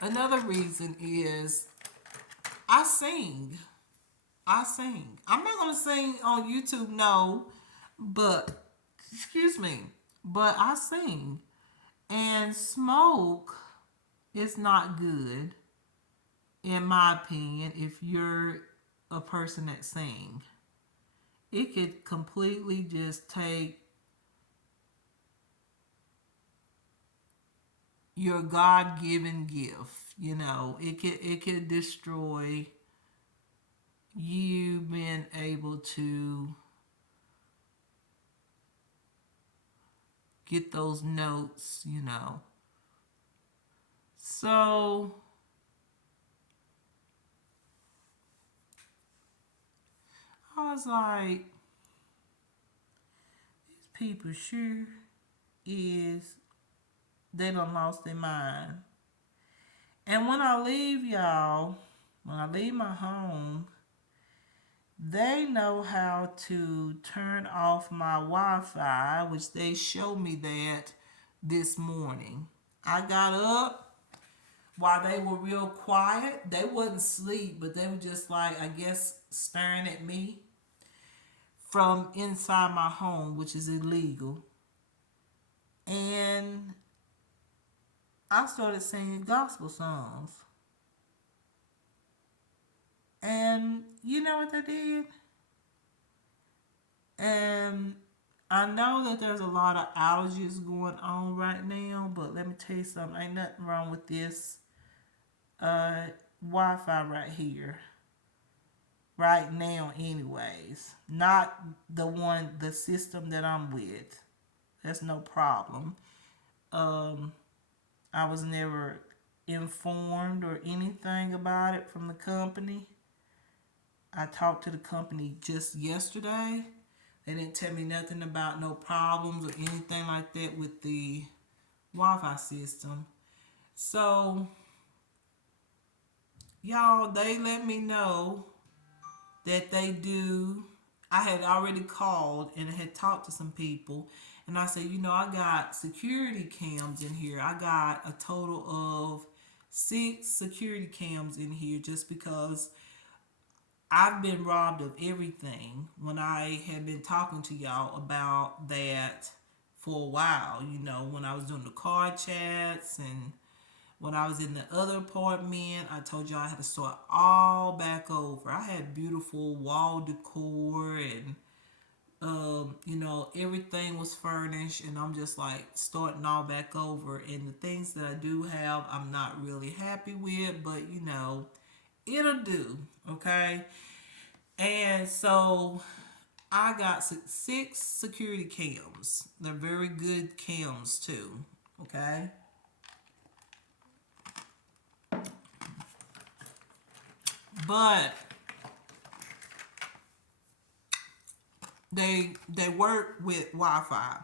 another reason is I sing. I sing. I'm not gonna sing on YouTube, no, but excuse me, but I sing. And smoke is not good, in my opinion, if you're a person that sings. It could completely just take your God-given gift. It could destroy you being able to get those notes. So I was like, people sure is they done lost their mind. And when I leave y'all, when I leave my home, they know how to turn off my Wi-Fi, which they showed me that this morning. I got up while they were real quiet. They wasn't asleep, but they were just like, I guess, staring at me from inside my home, which is illegal. And I started singing gospel songs. And you know what they did? And I know that there's a lot of outages going on right now, but let me tell you something. Ain't nothing wrong with this Wi-Fi right here. Right now, anyways. Not the system that I'm with. That's no problem. I was never informed or anything about it from the company. I talked to the company just yesterday. They didn't tell me nothing about no problems or anything like that with the Wi-Fi system. So, y'all, they let me know that they do. I had already called and had talked to some people, and I said, I got security cams in here. I got a total of 6 security cams in here just because I've been robbed of everything when I had been talking to y'all about that for a while. When I was doing the car chats and when I was in the other apartment, I told y'all I had to start all back over. I had beautiful wall decor and, everything was furnished, and I'm just like starting all back over. And the things that I do have, I'm not really happy with, but it'll do, okay? And so I got 6 security cams. They're very good cams too, okay? But they work with Wi-Fi.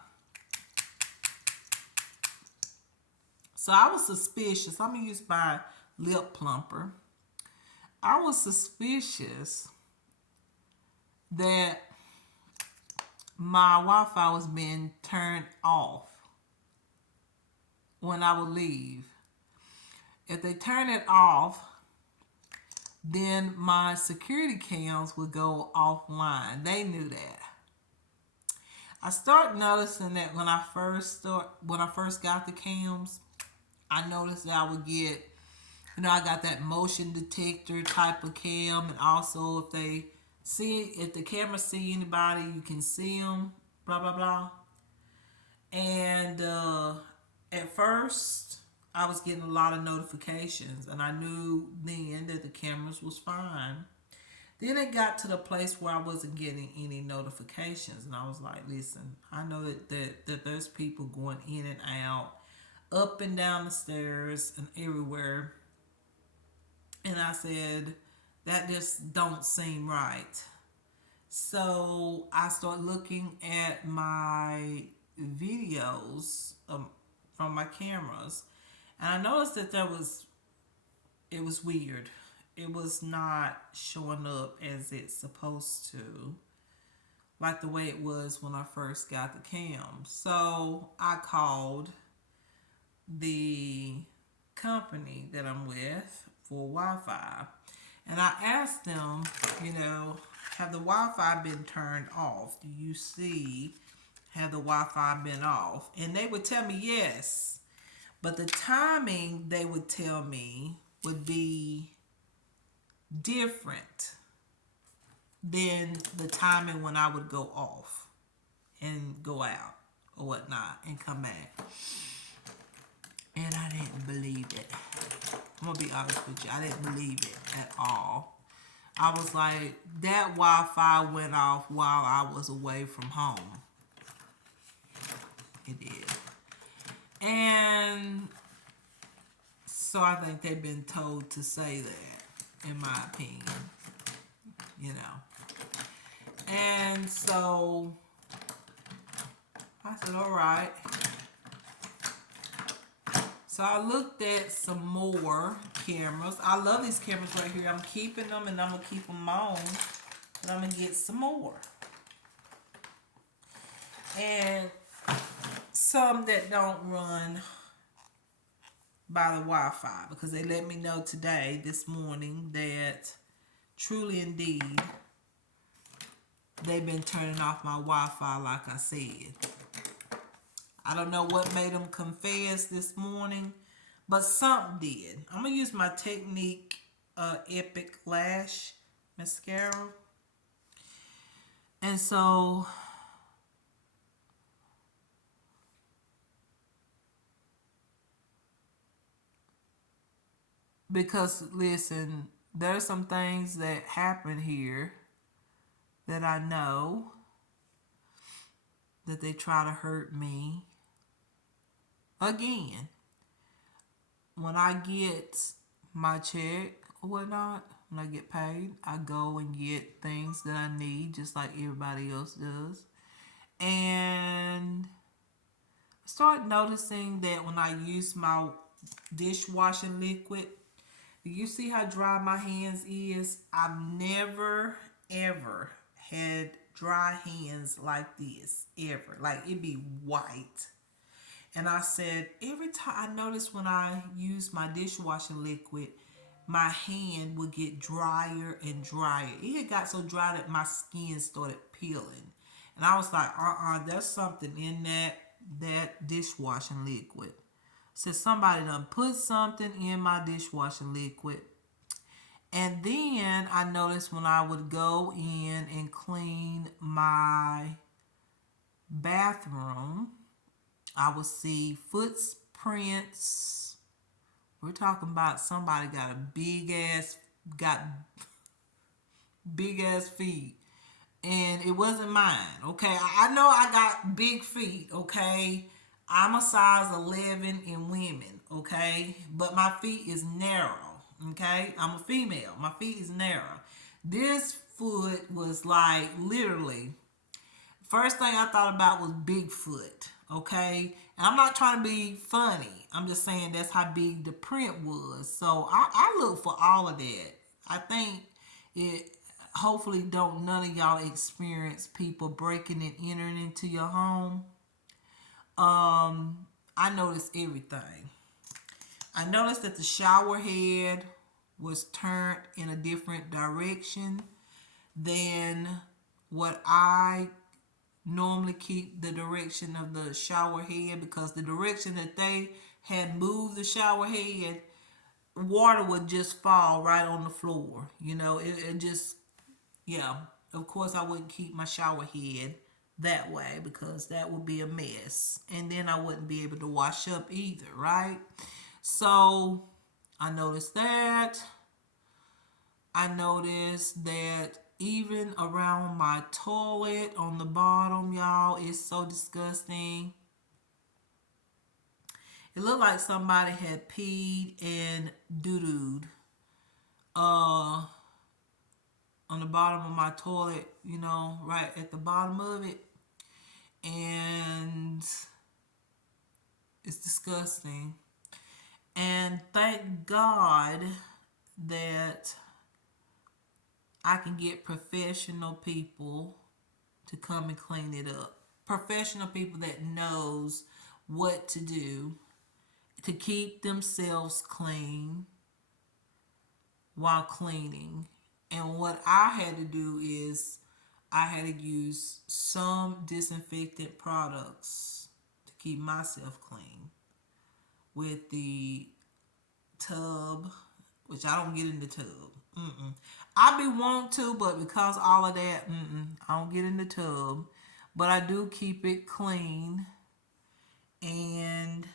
So I was suspicious. I'm gonna use my lip plumper. I was suspicious that my Wi-Fi was being turned off when I would leave. If they turn it off, then my security cams would go offline. They knew that. I started noticing that when I first got the cams, I noticed that I would get, I got that motion detector type of cam, and also if the camera see anybody, you can see them, blah blah blah. And at first, I was getting a lot of notifications, and I knew then that the cameras was fine. Then it got to the place where I wasn't getting any notifications, and I was like, listen, I know that there's people going in and out, up and down the stairs and everywhere. And I said, that just don't seem right. So I started looking at my videos from my cameras, and I noticed that it was weird. It was not showing up as it's supposed to, like the way it was when I first got the cam. So I called the company that I'm with for Wi-Fi, and I asked them, have the Wi-Fi been turned off? Do you see, have the Wi-Fi been off? And they would tell me yes, but the timing they would tell me would be different than the timing when I would go off and go out or whatnot and come back. And I didn't believe it. I'm gonna be honest with you, I didn't believe it at all. I was like, that Wi-Fi went off while I was away from home. It did. And so I think they've been told to say that, in my opinion. And so I said, all right. So I looked at some more cameras. I love these cameras right here. I'm keeping them and I'm going to keep them on. But I'm going to get some more. And some that don't run by the Wi-Fi. Because they let me know today, this morning, that truly indeed, they've been turning off my Wi-Fi like I said. I don't know what made them confess this morning, but something did. I'm going to use my Technique Epic Lash Mascara. And so, because listen, there's some things that happen here that I know that they try to hurt me. Again, when I get my check or whatnot, when I get paid, I go and get things that I need just like everybody else does. And I start noticing that when I use my dishwashing liquid, do you see how dry my hands is? I've never ever had dry hands like this ever. Like it'd be white. And I said, every time I noticed when I use my dishwashing liquid, my hand would get drier and drier. It had got so dry that my skin started peeling. And I was like, there's something in that dishwashing liquid. Said somebody done put something in my dishwashing liquid. And then I noticed when I would go in and clean my bathroom, I would see footprints. We're talking about somebody got big ass feet. And it wasn't mine, okay? I know I got big feet, okay? I'm a size 11 in women, okay? But my feet is narrow, okay? I'm a female. My feet is narrow. This foot was like literally, first thing I thought about was Bigfoot, okay? And I'm not trying to be funny. I'm just saying that's how big the print was. So I look for all of that. I think it hopefully don't none of y'all experience people breaking and entering into your home. I noticed everything. I noticed that the shower head was turned in a different direction than what I normally keep the direction of the shower head, because the direction that they had moved the shower head, water would just fall right on the floor. You know, it just, yeah. Of course, I wouldn't keep my shower head that way because that would be a mess. And then I wouldn't be able to wash up either, right? So I noticed that. I noticed that even around my toilet on the bottom, y'all, it's so disgusting. It looked like somebody had peed and doo-dooed on the bottom of my toilet, you know, right at the bottom of it. And it's disgusting. And thank God that I can get professional people to come and clean it up. Professional people that knows what to do to keep themselves clean while cleaning. And what I had to do is I had to use some disinfectant products to keep myself clean with the tub, which I don't get in the tub. I be want to, but because all of that, I don't get in the tub. But I do keep it clean, and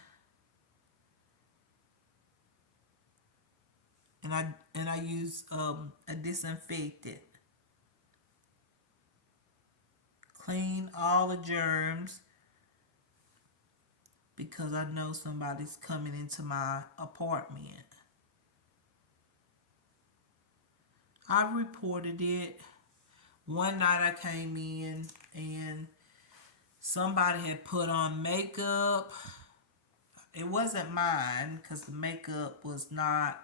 I use a disinfectant, clean all the germs, because I know somebody's coming into my apartment. I reported it. One night I came in and Somebody had put on makeup. It wasn't mine because the makeup was not,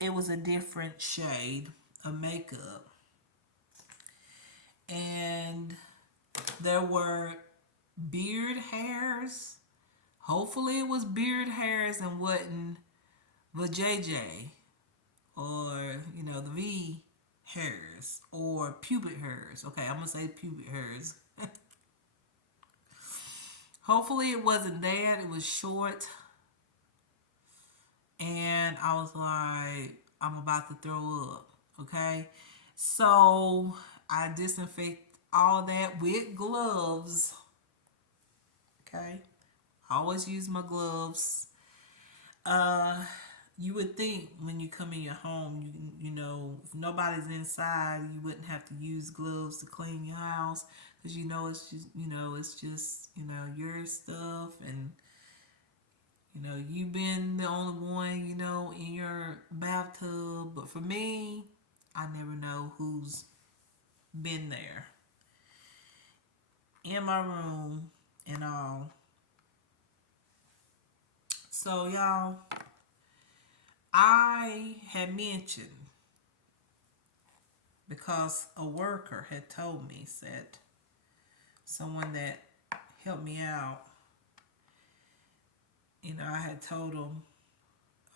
it was a different shade of makeup. And there were beard hairs. Hopefully it was beard hairs and wasn't the JJ or, the V hairs or pubic hairs. Okay, I'm going to say pubic hairs. Hopefully it wasn't that. It was short. And I was like, I'm about to throw up. Okay. So I disinfect all that with gloves. Okay. I always use my gloves. You would think when you come in your home, if nobody's inside, you wouldn't have to use gloves to clean your house because it's just your stuff, and you've been the only one in your bathtub. But for me, I never know who's been there in my room and all. So y'all, I had mentioned, because a worker had told me, said someone that helped me out, I had told them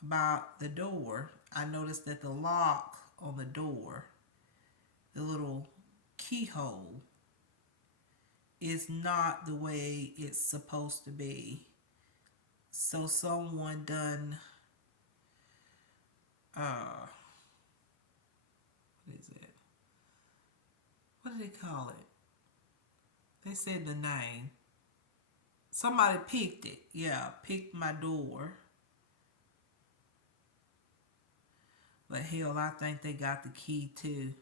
about the door. I noticed that the lock on the door, the little keyhole, is not the way it's supposed to be. So someone done, what is it? What do they call it? They said the name. Somebody picked it. Yeah, picked my door. But hell, I think they got the key too.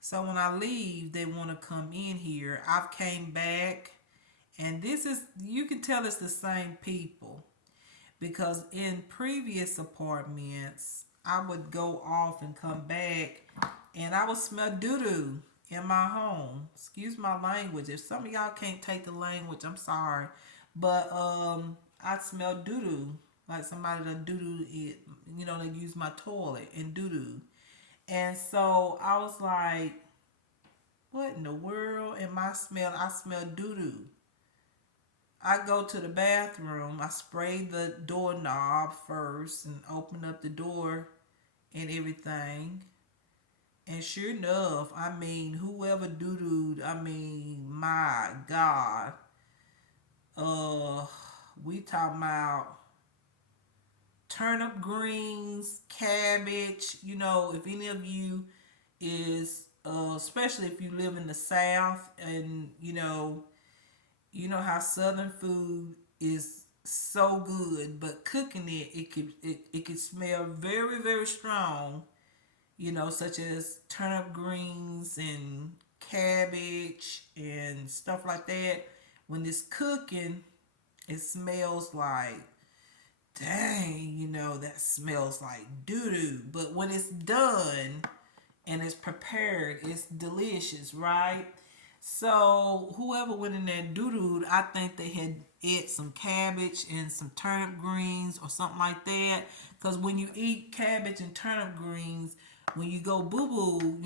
So when I leave, they want to come in here. I've came back, and you can tell it's the same people. Because in previous apartments, I would go off and come back, and I would smell doo-doo in my home. Excuse my language. If some of y'all can't take the language, I'm sorry. But I smell doo-doo. Like somebody that doo-doo it, they use my toilet and doo-doo. And so I was like, what in the world am I smell? I smell doo-doo. I go to the bathroom. I spray the doorknob first and open up the door and everything. And sure enough, whoever doo-dooed, my God. We talking about turnip greens, cabbage. If any of you is, especially if you live in the South, and how Southern food is so good, but cooking it could smell very, very strong. Such as turnip greens and cabbage and stuff like that. When it's cooking, it smells like, dang, that smells like doo doo. But when it's done and it's prepared, it's delicious, right? So whoever went in there doo-dooed, I think they had ate some cabbage and some turnip greens or something like that. Because when you eat cabbage and turnip greens, when you go boo-boo,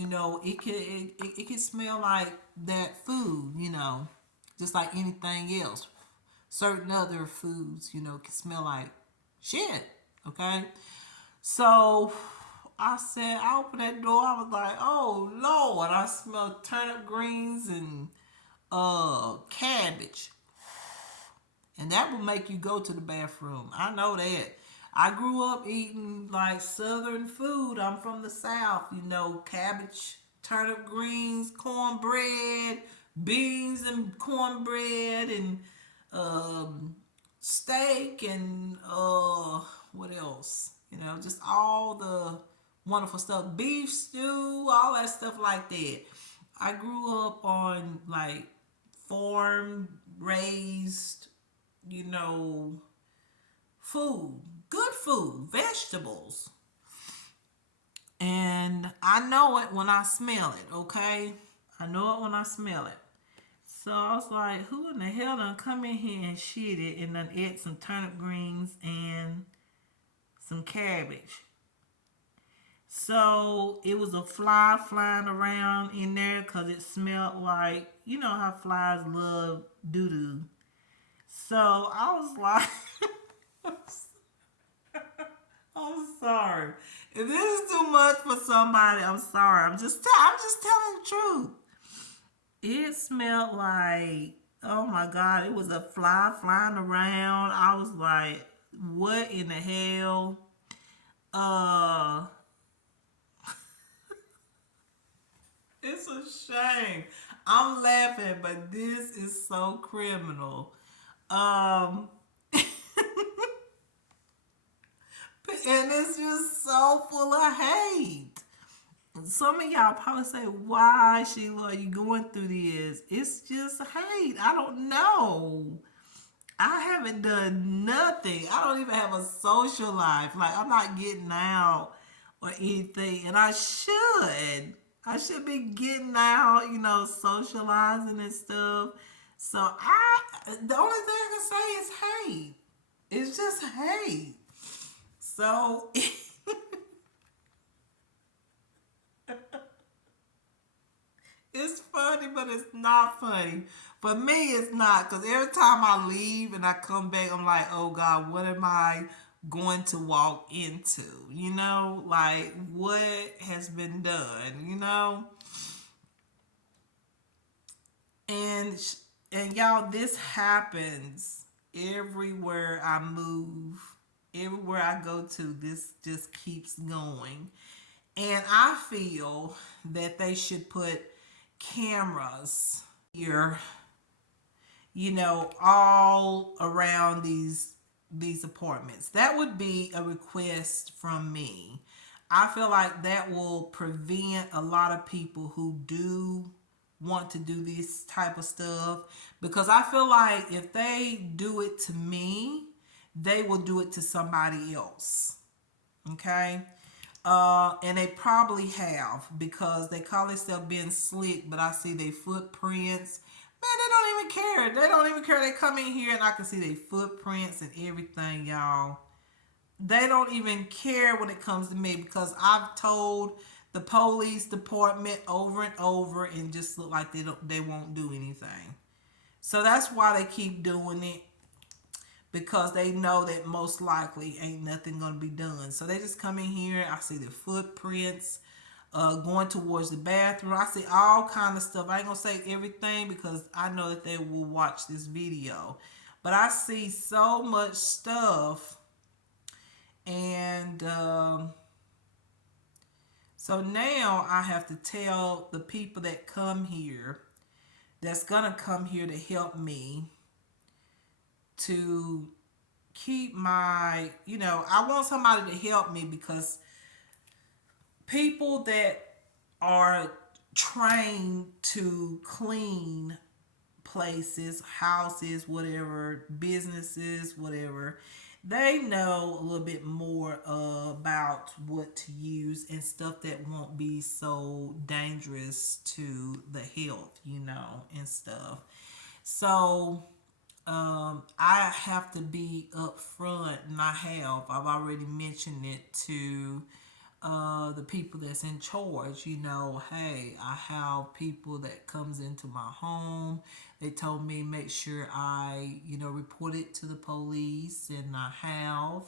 it can smell like that food, just like anything else. Certain other foods, can smell like shit. Okay, so I opened that door. I was like, oh Lord, I smelled turnip greens and cabbage. And that will make you go to the bathroom. I know that. I grew up eating like Southern food. I'm from the South, cabbage, turnip greens, cornbread, beans and cornbread, and steak, and what else? Just all the wonderful stuff. Beef stew, all that stuff like that. I grew up on like farm raised, you know, food, good food, vegetables. And I know it when I smell it, okay? I know it when I smell it. So I was like, who in the hell done come in here and shit it and done ate some turnip greens and some cabbage? So it was a fly flying around in there because it smelled like, you know how flies love doo doo. So I was like, I'm sorry. If this is too much for somebody, I'm sorry. I'm just telling the truth. It smelled like, oh my God, it was a fly flying around. I was like, what in the hell? Uh, it's a shame. I'm laughing, but this is so criminal. Um, and it's just so full of hate. Some of y'all probably say, why, Sheila, are you going through this? It's just hate. I don't know. I haven't done nothing. I don't even have a social life. Like, I'm not getting out or anything. And I should. I should be getting out, you know, socializing and stuff. So the only thing I can say is hate. It's just hate. So it's funny, but it's not funny. For me, it's not. Because every time I leave and I come back, I'm like, oh God, what am I going to walk into? You know? Like, what has been done? You know? And, and y'all, this happens everywhere I move. Everywhere I go to, this just keeps going. And I feel that they should put cameras here, you know, all around these apartments. That would be a request from me. I feel like that will prevent a lot of people who do want to do this type of stuff, because I feel like if they do it to me, they will do it to somebody else. Okay? And they probably have, because they call themselves being slick, but I see their footprints. Man, they don't even care. They don't even care. They come in here and I can see their footprints and everything, y'all. They don't even care when it comes to me, because I've told the police department over and over and just look like they won't do anything. So that's why they keep doing it, because they know that most likely ain't nothing gonna be done. So they just come in here. I see the footprints going towards the bathroom. I see all kind of stuff. I ain't gonna say everything because I know that they will watch this video, but I see so much stuff. And so now I have to tell the people that come here, that's gonna come here to help me, to keep my, you know, I want somebody to help me, because people that are trained to clean places, houses, whatever, businesses, whatever, they know a little bit more about what to use and stuff that won't be so dangerous to the health, you know, and stuff. So I have to be upfront, and I've already mentioned it to the people that's in charge. You know, hey, I have people that comes into my home. They told me make sure I, you know, report it to the police, and I have.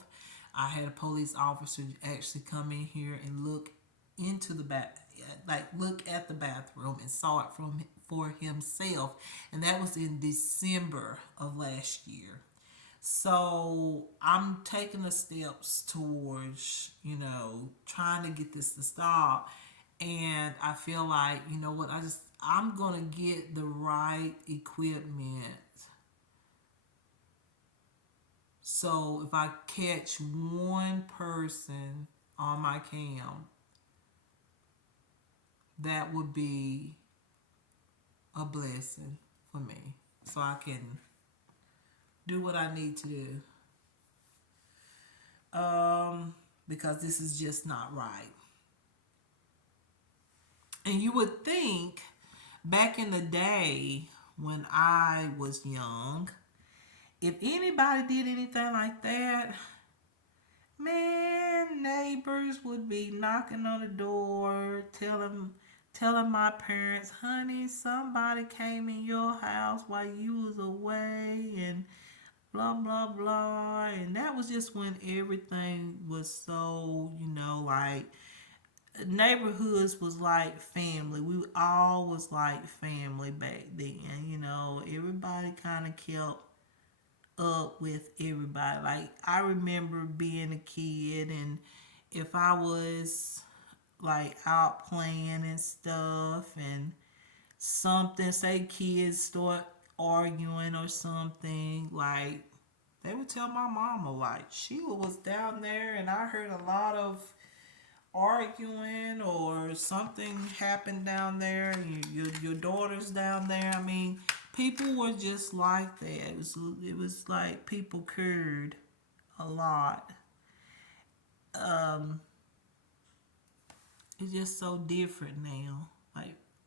I had a police officer actually come in here and look into the bath, like look at the bathroom and saw it from for himself, and that was in December of last year. So I'm taking the steps towards, you know, trying to get this to stop. And I feel like, you know what, I'm gonna get the right equipment. So if I catch one person on my cam, that would be a blessing for me. So I can do what I need to do. Because this is just not right. And you would think back in the day when I was young, if anybody did anything like that, man, neighbors would be knocking on the door, telling my parents, honey, somebody came in your house while you was away and blah blah blah. And that was just when everything was so, like neighborhoods was like family. We all was like family back then, everybody kind of kept up with everybody. Like I remember being a kid, and if I was like out playing and stuff, and something, say kids start arguing or something, like they would tell my mama, like Sheila was down there and I heard a lot of arguing, or something happened down there, and your daughter's down there. I mean, people were just like that. It was like people cared a lot. Um, it's just so different now.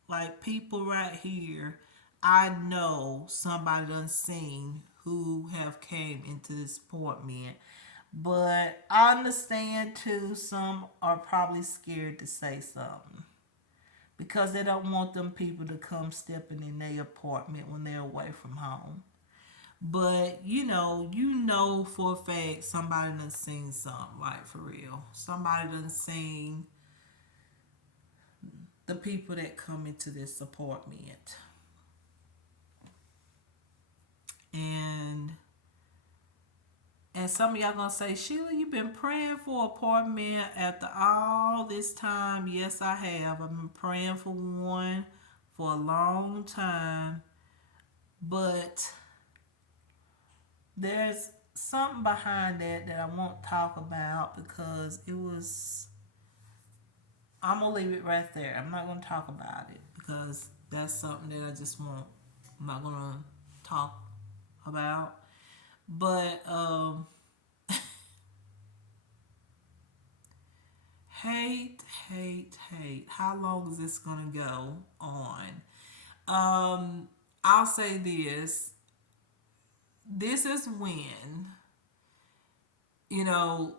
Like people right here, I know somebody done seen who have came into this apartment. But I understand too, some are probably scared to say something because they don't want them people to come stepping in their apartment when they're away from home. But you know for a fact somebody done seen something, like for real. Somebody done seen the people that come into this apartment. And some of y'all gonna say, Sheila, you been praying for an apartment after all this time. Yes, I have. I've been praying for one for a long time. But there's something behind that I won't talk about because it was. I'm gonna leave it right there. I'm not gonna talk about it because that's something that I just won't. I'm not gonna talk about. But hate, hate, hate. How long is this gonna go on? I'll say this. This is when, you know,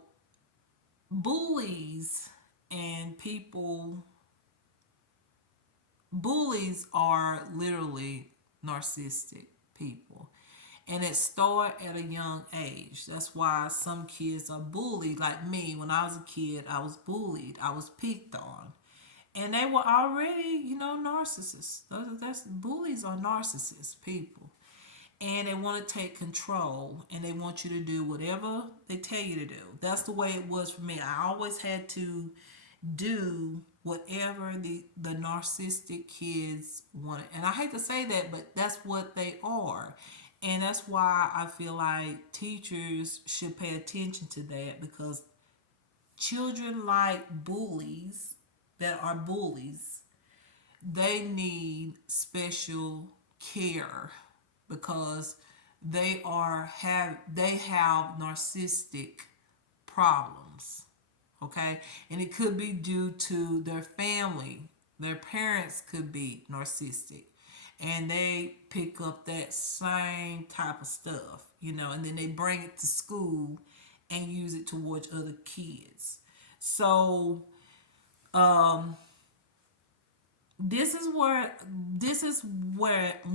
bullies and people, bullies are literally narcissistic people. And it start at a young age. That's why some kids are bullied. Like me, when I was a kid, I was bullied. I was picked on. And they were already, narcissists. That's bullies are narcissists people, and they want to take control, and they want you to do whatever they tell you to do. That's the way it was for me. I always had to do whatever the narcissistic kids wanted. And I hate to say that, but that's what they are. And that's why I feel like teachers should pay attention to that, because children like bullies that are bullies, they need special care because they have narcissistic problems. Okay, and it could be due to their family. Their parents could be narcissistic, and they pick up that same type of stuff, and then they bring it to school and use it towards other kids. So um this is where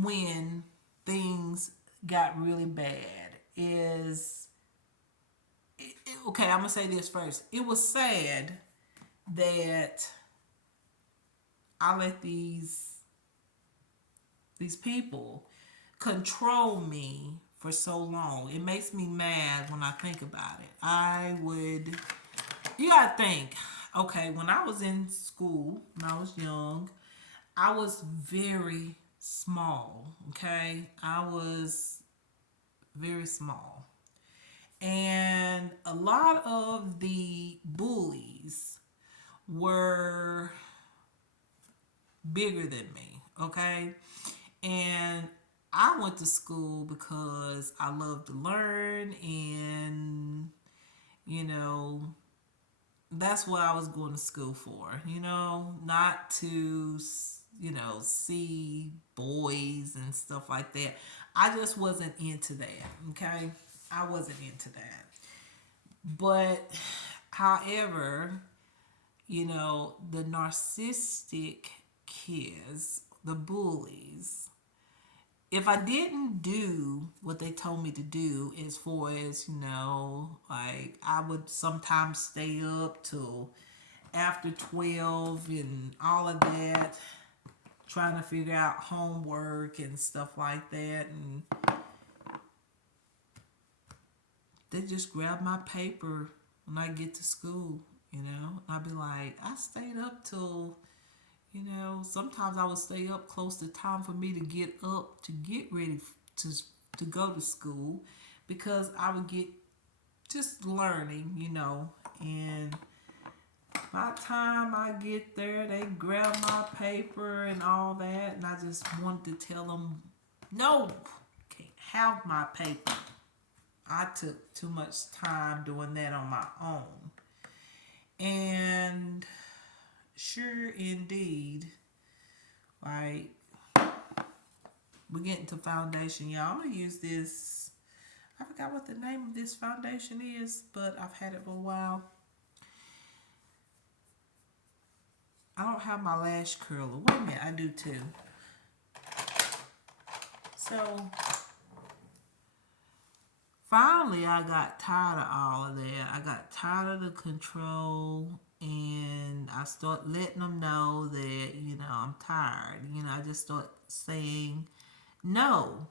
when things got really bad is okay, I'm gonna say this first. It was sad that I let these people control me for so long. It makes me mad when I think about it. You gotta think, okay, when I was in school, when I was young, I was very small, okay? I was very small. And a lot of the bullies were bigger than me, okay? And I went to school because I love to learn, and you know that's what I was going to school for, not to, see boys and stuff like that. I just wasn't into that, okay? I wasn't into that. But, however, the narcissistic kids, the bullies, if I didn't do what they told me to do, as far as, like I would sometimes stay up till after 12 and all of that, trying to figure out homework and stuff like that. And they just grab my paper when I get to school, and I'd be like, I stayed up till, sometimes I would stay up close to time for me to get up to get ready to go to school, because I would get just learning, and by the time I get there, they grab my paper and all that, and I just wanted to tell them, no, can't have my paper. I took too much time doing that on my own. And sure indeed, right, we're getting to foundation, y'all. I'm going to use this. I forgot what the name of this foundation is, but I've had it for a while. I don't have my lash curler. Wait a minute, I do too. So, finally, I got tired of all of that. I got tired of the control, and I start letting them know that, I'm tired. I just start saying no,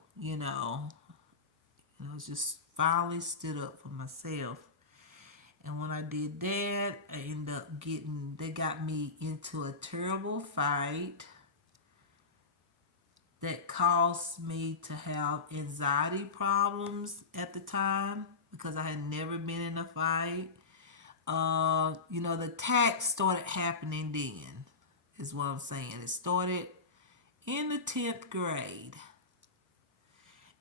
just finally stood up for myself. And when I did that, I ended up they got me into a terrible fight that caused me to have anxiety problems at the time, because I had never been in a fight. The attacks started happening then, is what I'm saying. It started in the 10th grade.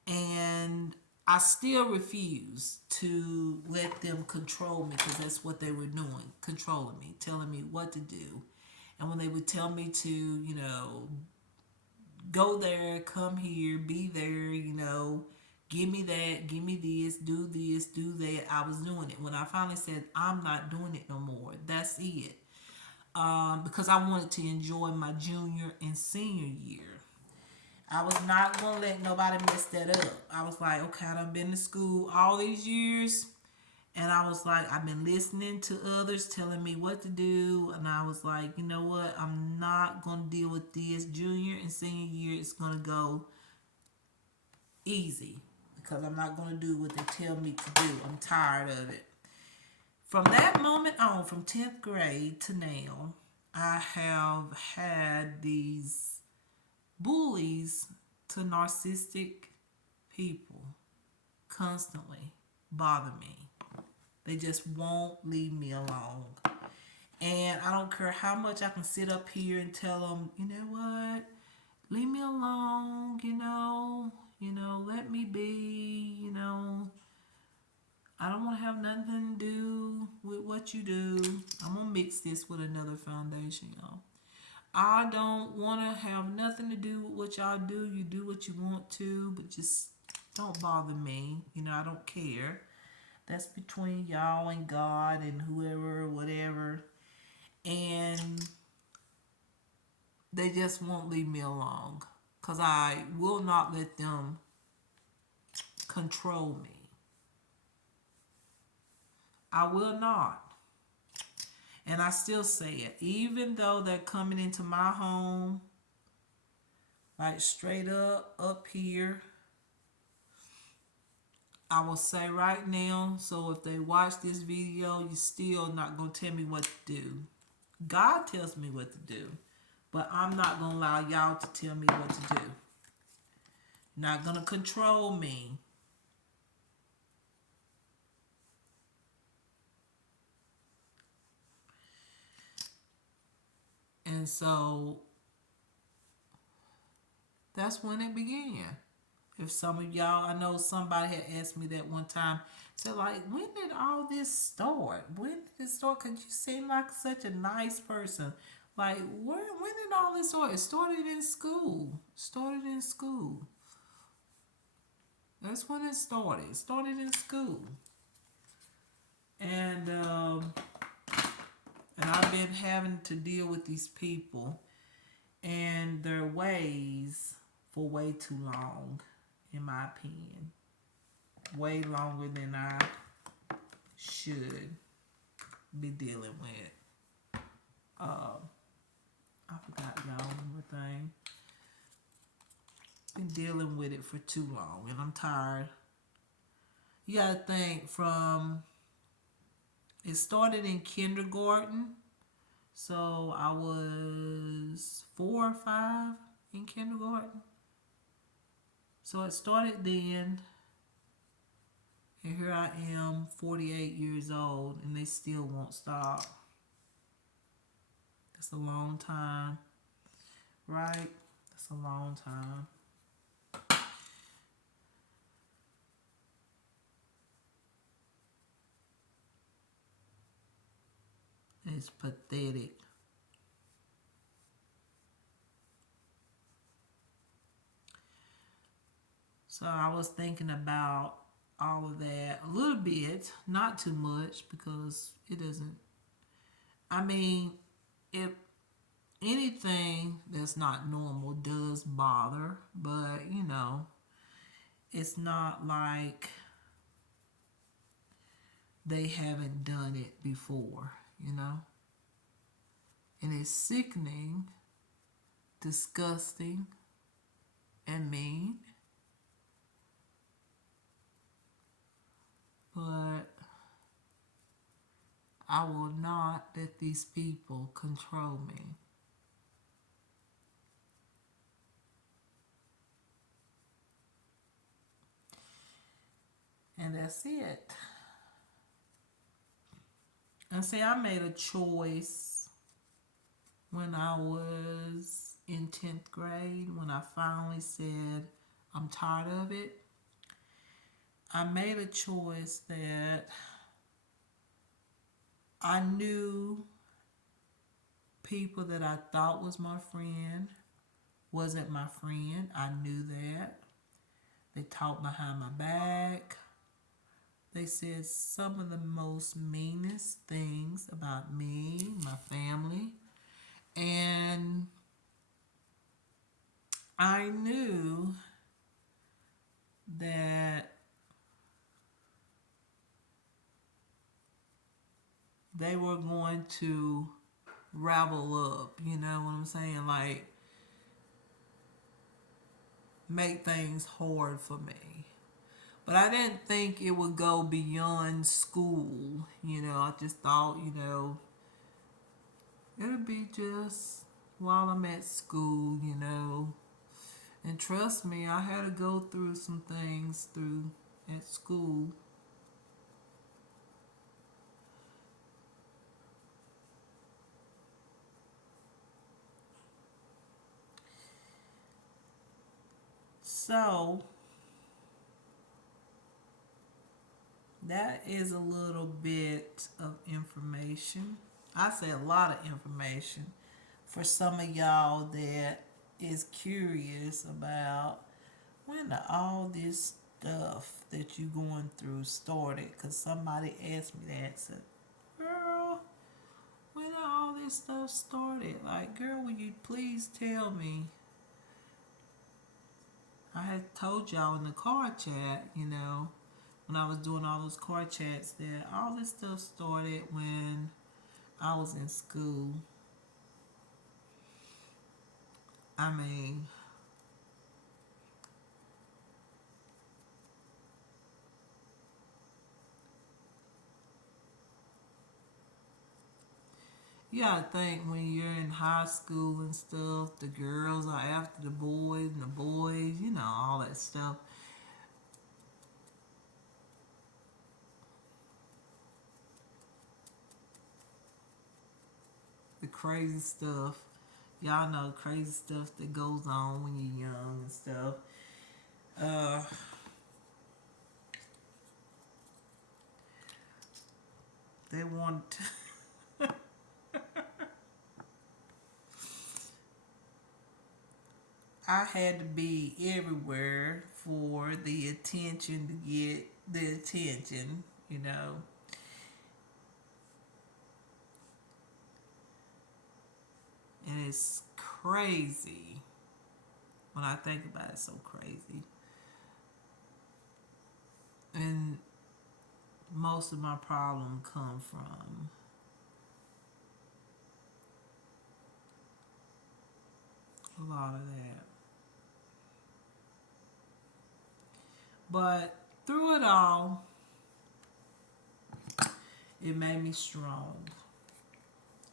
And I still refuse to let them control me, because that's what they were doing, controlling me, telling me what to do. And when they would tell me to, go there, come here, be there, give me that, give me this, do that, I was doing it. When I finally said, I'm not doing it no more, that's it. Because I wanted to enjoy my junior and senior year. I was not going to let nobody mess that up. I was like, okay, I've been to school all these years. And I was like, I've been listening to others telling me what to do. And I was like, you know what? I'm not going to deal with this. Junior and senior year is going to go easy, because I'm not going to do what they tell me to do. I'm tired of it. From that moment on, from 10th grade to now, I have had these bullies to narcissistic people constantly bother me. They just won't leave me alone. And I don't care how much I can sit up here and tell them, you know what, leave me alone, let me be, I don't want to have nothing to do with what you do. I'm going to mix this with another foundation, y'all. I don't want to have nothing to do with what y'all do. You do what you want to, but just don't bother me. I don't care. That's between y'all and God and whoever, whatever. And they just won't leave me alone, because I will not let them control me. I will not. And I still say it, even though they're coming into my home, like straight up here, I will say right now, so if they watch this video, you're still not going to tell me what to do. God tells me what to do, but I'm not going to allow y'all to tell me what to do. Not going to control me. And so that's when it began. If some of y'all, I know somebody had asked me that one time. So like, when did all this start? When did it start? Cause you seem like such a nice person. Like, when did all this start? It started in school. Started in school. That's when it started. It started in school. And I've been having to deal with these people and their ways for way too long, in my opinion. Way longer than I should be dealing with. I forgot y'all one more thing. Been dealing with it for too long and I'm tired. You gotta think from it started in kindergarten. So I was 4 or 5 in kindergarten. So it started then, and here I am, 48 years old, and they still won't stop. That's a long time, right? That's a long time. It's pathetic. So I was thinking about all of that a little bit, not too much because it doesn't. I mean, if anything that's not normal does bother, but it's not like they haven't done it before, you know? And it's sickening, disgusting, and mean. But I will not let these people control me. And that's it. And see, I made a choice when I was in 10th grade, when I finally said, I'm tired of it. I made a choice that I knew people that I thought was my friend wasn't my friend. I knew that. They talked behind my back. They said some of the most meanest things about me, my family. And I knew that they were going to ravel up, you know what I'm saying? Like, make things hard for me. But I didn't think it would go beyond school. I just thought, it'll be just while I'm at school. And trust me, I had to go through some things through at school. So that is a little bit of information. I say a lot of information for some of y'all that is curious about when all this stuff that you going through started. Because somebody asked me that. Said, girl, when all this stuff started? Like, girl, will you please tell me? I had told y'all in the car chat, when I was doing all those car chats, that all this stuff started when I was in school. I mean, you gotta think when you're in high school and stuff, the girls are after the boys and the boys, all that stuff. The crazy stuff. Y'all know crazy stuff that goes on when you're young and stuff. Uh, they want. I had to be everywhere for the attention to get the attention, you know. And it's crazy when I think about it. So crazy. And most of my problem come from a lot of that. But through it all, it made me strong.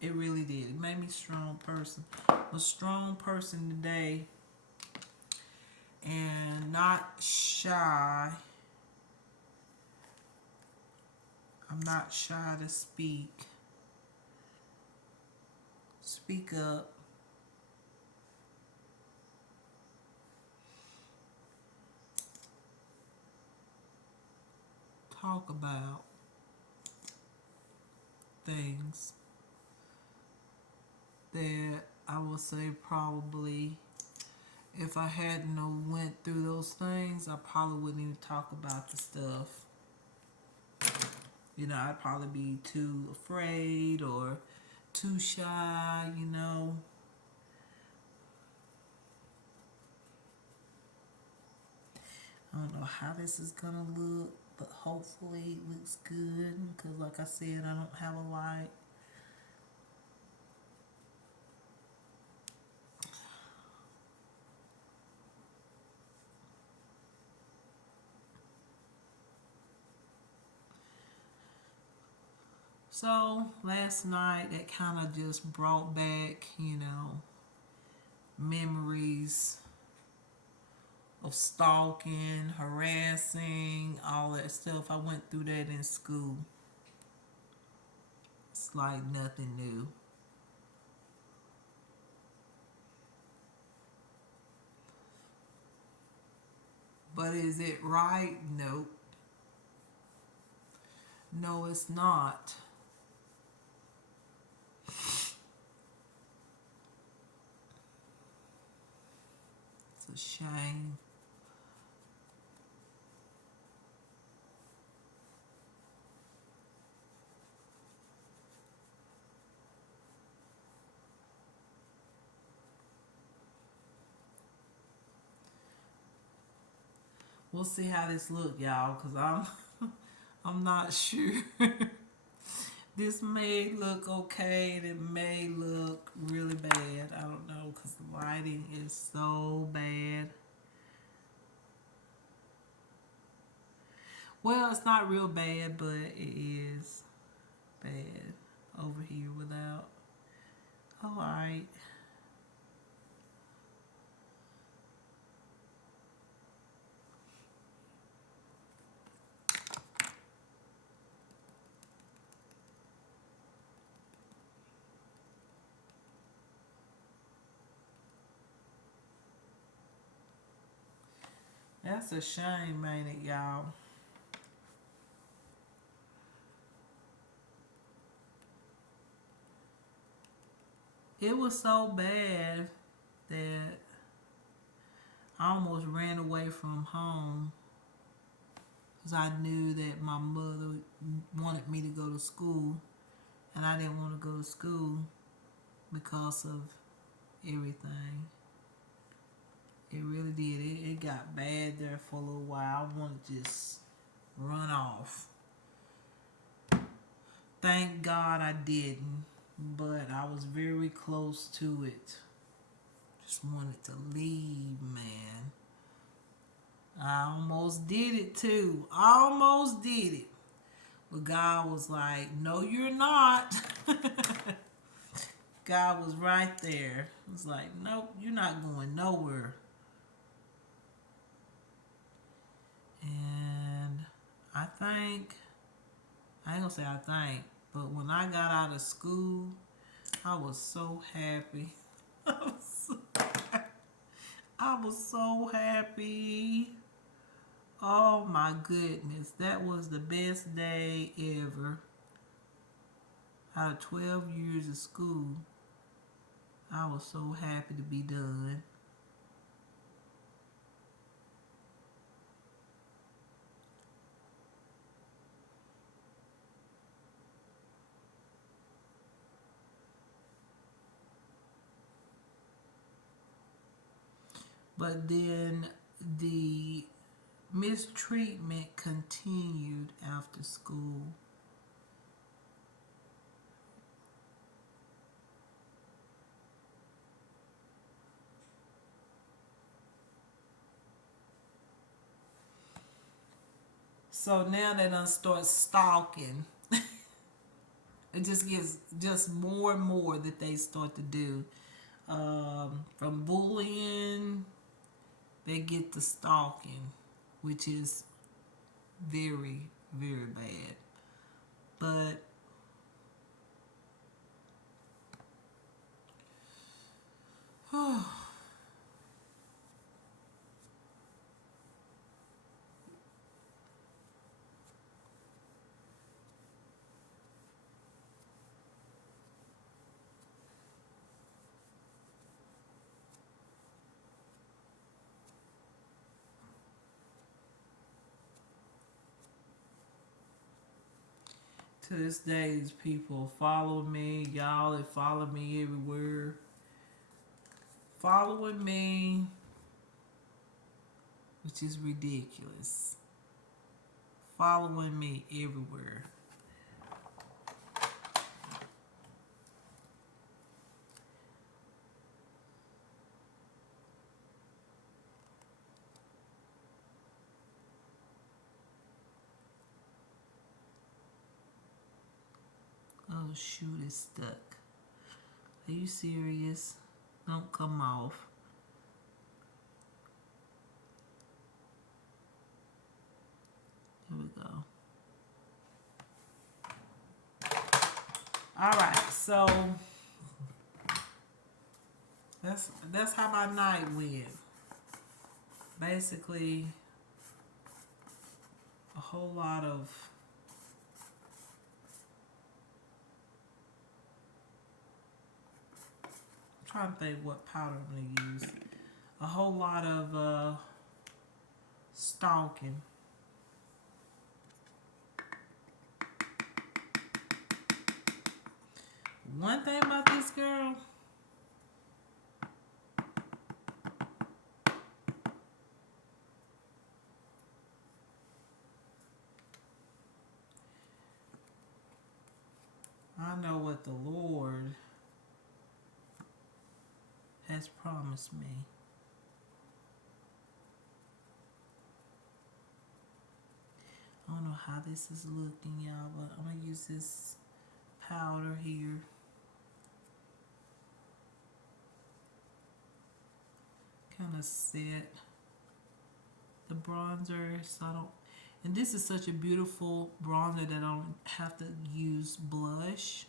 It really did. It made me a strong person. A strong person today and not shy. I'm not shy to speak. Speak up. Talk about things that I would say probably if I hadn't went through those things, I probably wouldn't even talk about the stuff. You know, I'd probably be too afraid or too shy, you know. I don't know how this is gonna look, but hopefully it looks good. Because, like I said, I don't have a light. So last night, that kind of just brought back, you know, memories of stalking, harassing, all that stuff. I went through that in school. It's like nothing new. But is it right? Nope. No, it's not. It's a shame. We'll see how this look, y'all, cause I'm not sure. This may look okay, and it may look really bad. I don't know, cause the lighting is so bad. Well, it's not real bad, but it is bad over here without a light. That's a shame, ain't it, y'all? It was so bad that I almost ran away from home because I knew that my mother wanted me to go to school, and I didn't want to go to school because of everything. It really did. It got bad there for a little while. I wanted to just run off. Thank God I didn't, but I was very close to it. Just wanted to leave, man. I almost did it too. Almost did it. But God was like, no, you're not. God was right there. It was like, nope, you're not going nowhere. And I think, I ain't gonna say I think, but when I got out of school, I was so happy. I was so happy. Oh my goodness, that was the best day ever. Out of 12 years of school, I was so happy to be done. But then the mistreatment continued after school. So now they done start stalking. It just gets just more and more that they start to do. From bullying, they get to stalking, which is very, very bad. But to this day, these people follow me. Y'all that follow me everywhere, following me, which is ridiculous. Following me everywhere. Oh shoot, it's stuck. Are you serious? Don't come off. Here we go. All right, so that's how my night went. Basically, a whole lot of I'm trying to think what powder I'm gonna use. A whole lot of stalking. One thing about this girl, I know what the Lord has promised me. I don't know how this is looking, y'all, but I'm gonna use this powder here. Kind of set the bronzer so I don't. And this is such a beautiful bronzer that I don't have to use blush.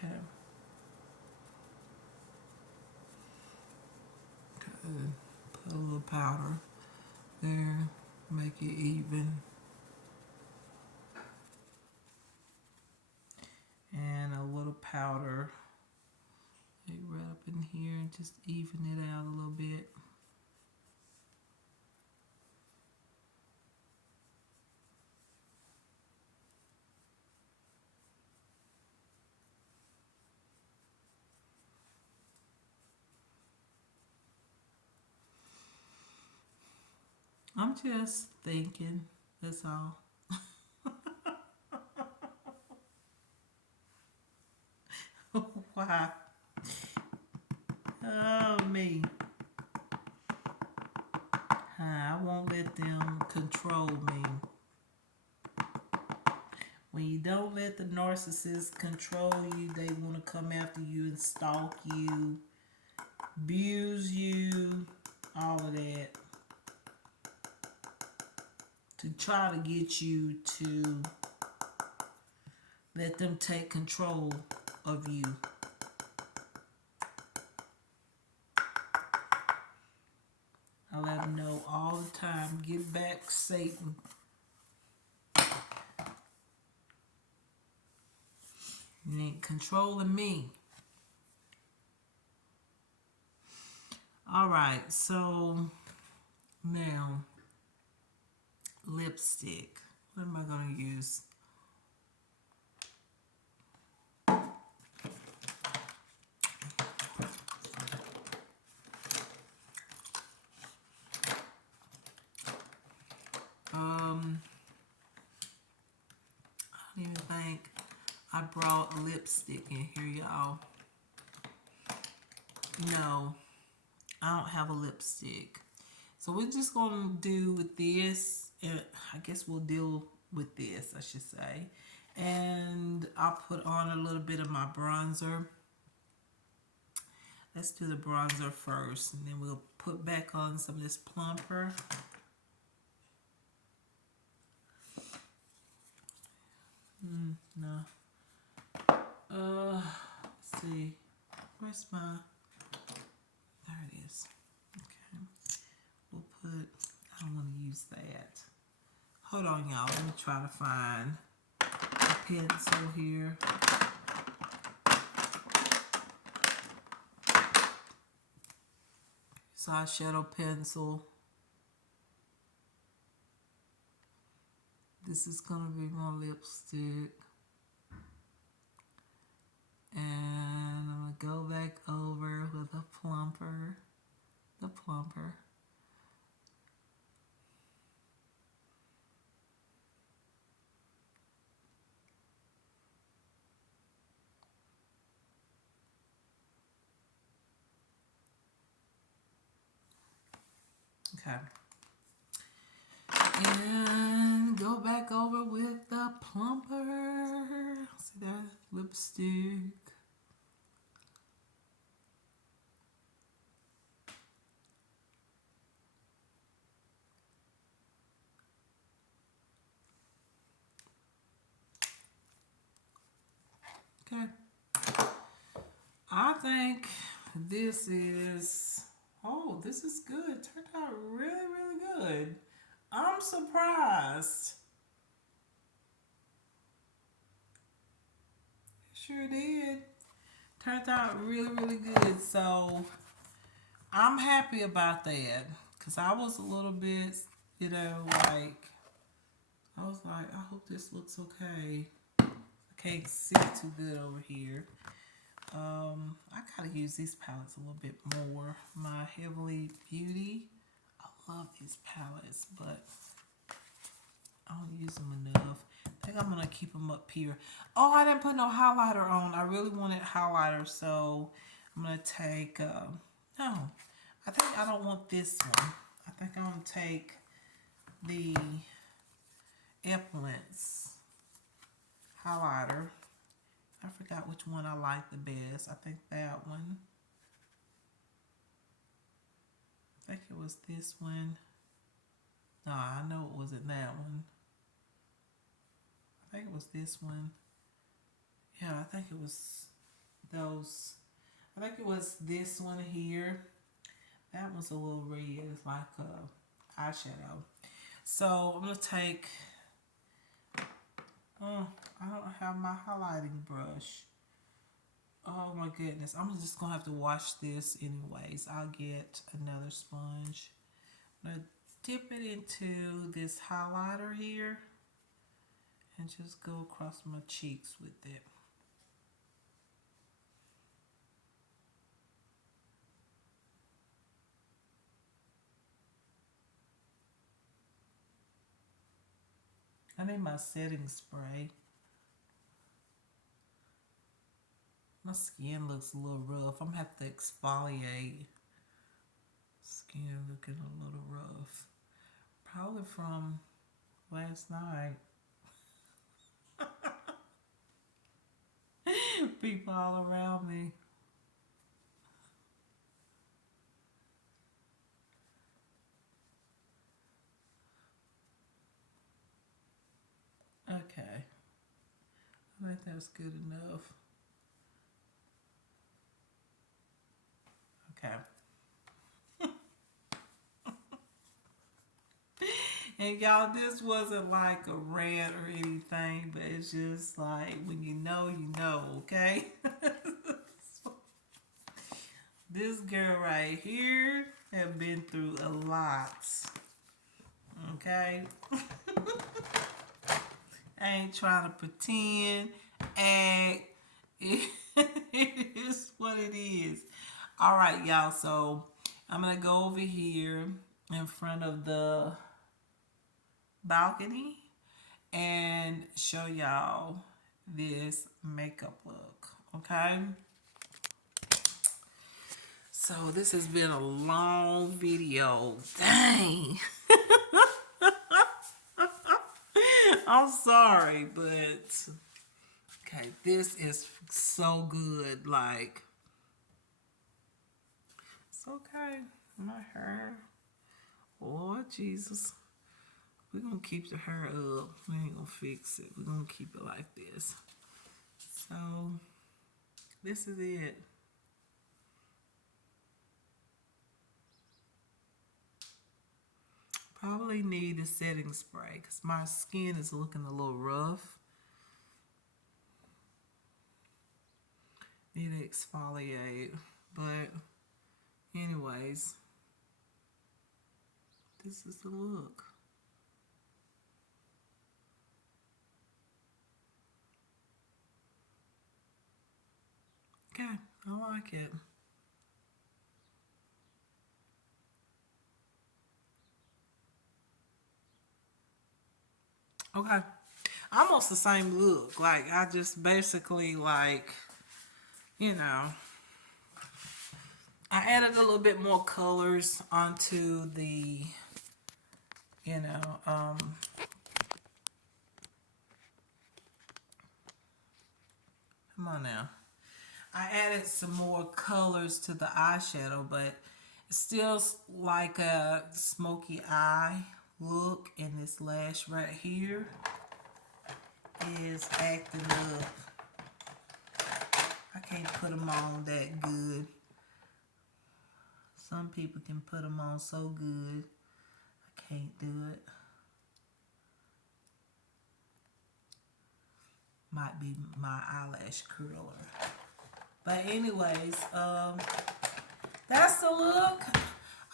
Okay. Good. Put a little powder there, make it even. And a little powder right up in here and just even it out a little bit. I'm just thinking, that's all. Why? Oh, me. I won't let them control me. When you don't let the narcissist control you, they want to come after you and stalk you, abuse you, all of that. To try to get you to let them take control of you. I let them know all the time, get back, Satan. You ain't controlling me. All right, so now lipstick. What am I going to use? I don't even think I brought lipstick in here, y'all. No, I don't have a lipstick. So we're just going to do with this. I guess we'll deal with this, I should say. And I'll put on a little bit of my bronzer. Let's do the bronzer first. And then we'll put back on some of this plumper. No. Let's see. Where's my... There it is. Okay. We'll put... I don't want to use that. Hold on, y'all. Let me try to find a pencil here. So eyeshadow pencil. This is going to be my lipstick. And I'm going to go back over with a plumper. The plumper. Okay. And go back over with the plumper. See that? Lipstick. Okay. I think this is, oh, this is good. Turned out really, really good. I'm surprised. Sure did. Turned out really, really good. So I'm happy about that. Because I was a little bit, you know, like, I was like, I hope this looks okay. I can't see too good over here. I gotta use these palettes a little bit more. My Heavenly Beauty. I love these palettes, but I don't use them enough. I think I'm gonna keep them up here. Oh, I didn't put no highlighter on. I really wanted highlighter, so I'm gonna take, no. I think I don't want this one. I think I'm gonna take the Epilance highlighter. I forgot which one I like the best. I think that one. I think it was this one. No, I know it wasn't that one. I think it was this one. Yeah, I think it was those. I think it was this one here. That one's a little red. It's like a eyeshadow. So I'm going to take... I don't have my highlighting brush. Oh my goodness. I'm just going to have to wash this anyways. I'll get another sponge. I'm going to dip it into this highlighter here. And just go across my cheeks with it. I need my setting spray. My skin looks a little rough. I'm gonna have to exfoliate. Skin looking a little rough. Probably from last night. People all around me. Okay. I think that's good enough. Okay. And y'all, this wasn't like a rant or anything, but it's just like when you know, okay? This girl right here have been through a lot, okay? I ain't trying to pretend, act. It, it is what it is. All right, y'all. So I'm gonna go over here in front of the balcony and show y'all this makeup look. Okay. So this has been a long video. Dang. I'm sorry, but okay, this is so good. Like, it's okay. My hair. Lord Jesus. We're going to keep the hair up. We ain't going to fix it. We're going to keep it like this. So, this is it. Probably need a setting spray because my skin is looking a little rough. Need to exfoliate. But, anyways, this is the look. Okay, I like it. Okay. Almost the same look. Like, I just basically, like, you know, I added a little bit more colors onto the, you know, come on now. I added some more colors to the eyeshadow, but it's still like a smoky eye look. And this lash right here is acting up. I can't put them on that good. Some people can put them on so good. I can't do it. Might be my eyelash curler. But anyways, that's the look.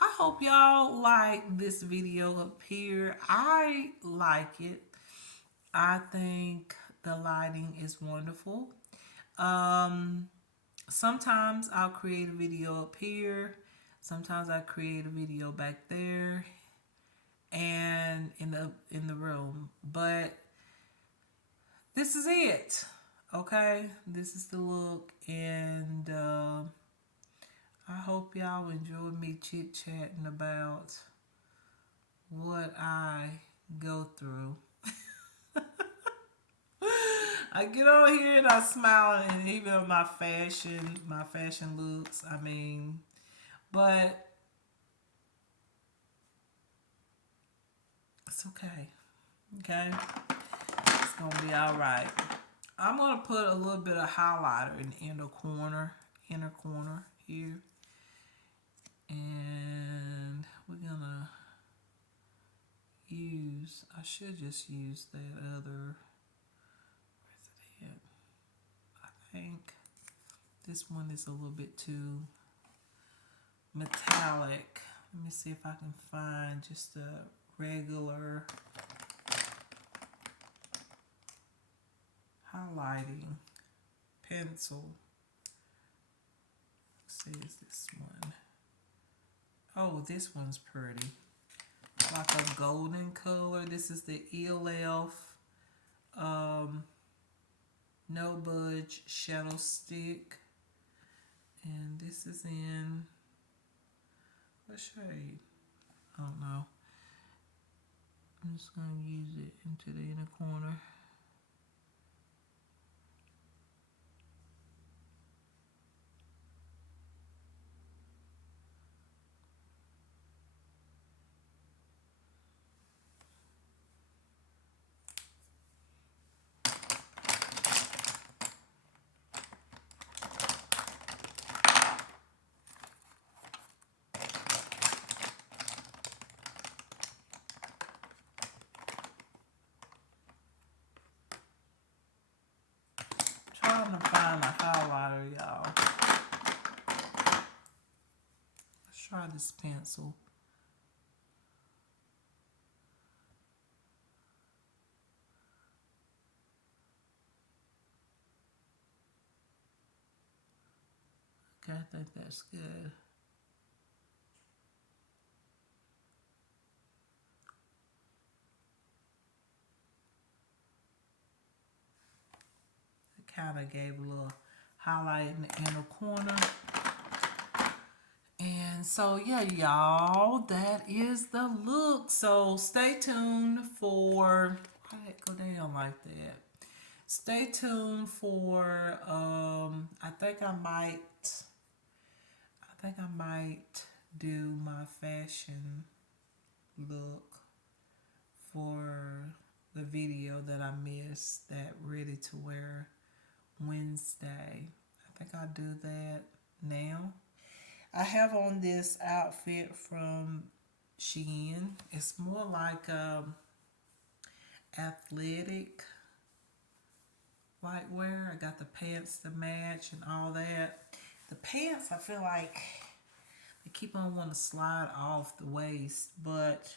I hope y'all like this video up here. I like it. I think the lighting is wonderful. Sometimes I'll create a video up here. Sometimes I create a video back there and in the room. But this is it. Okay? This is the look, and I hope y'all enjoy me chit-chatting about what I go through. I get on here and I smile, and even on my fashion looks, I mean, but it's okay. Okay? It's gonna be alright. I'm gonna put a little bit of highlighter in the inner corner here. And we're gonna use, I should just use that other, where's it at? I think this one is a little bit too metallic. Let me see if I can find just a regular highlighting pencil. Let's see, is this one? Oh, this one's pretty. Like a golden color. This is the ELF No Budge Shadow Stick. And this is in what shade? I don't know. I'm just going to use it into the inner corner. Trying to find a highlighter, y'all. Let's try this pencil. Okay, I think that's good. It kind of gave a little highlight in the inner corner. And so, yeah, y'all, that is the look. So stay tuned for, why did it go down like that? Stay tuned for, I think I might do my fashion look for the video that I missed, that ready to wear Wednesday. I think I'll do that now. I have on this outfit from Shein. It's more like athletic light wear. I got the pants to match and all that. The pants, I feel like they keep on wanting to slide off the waist, but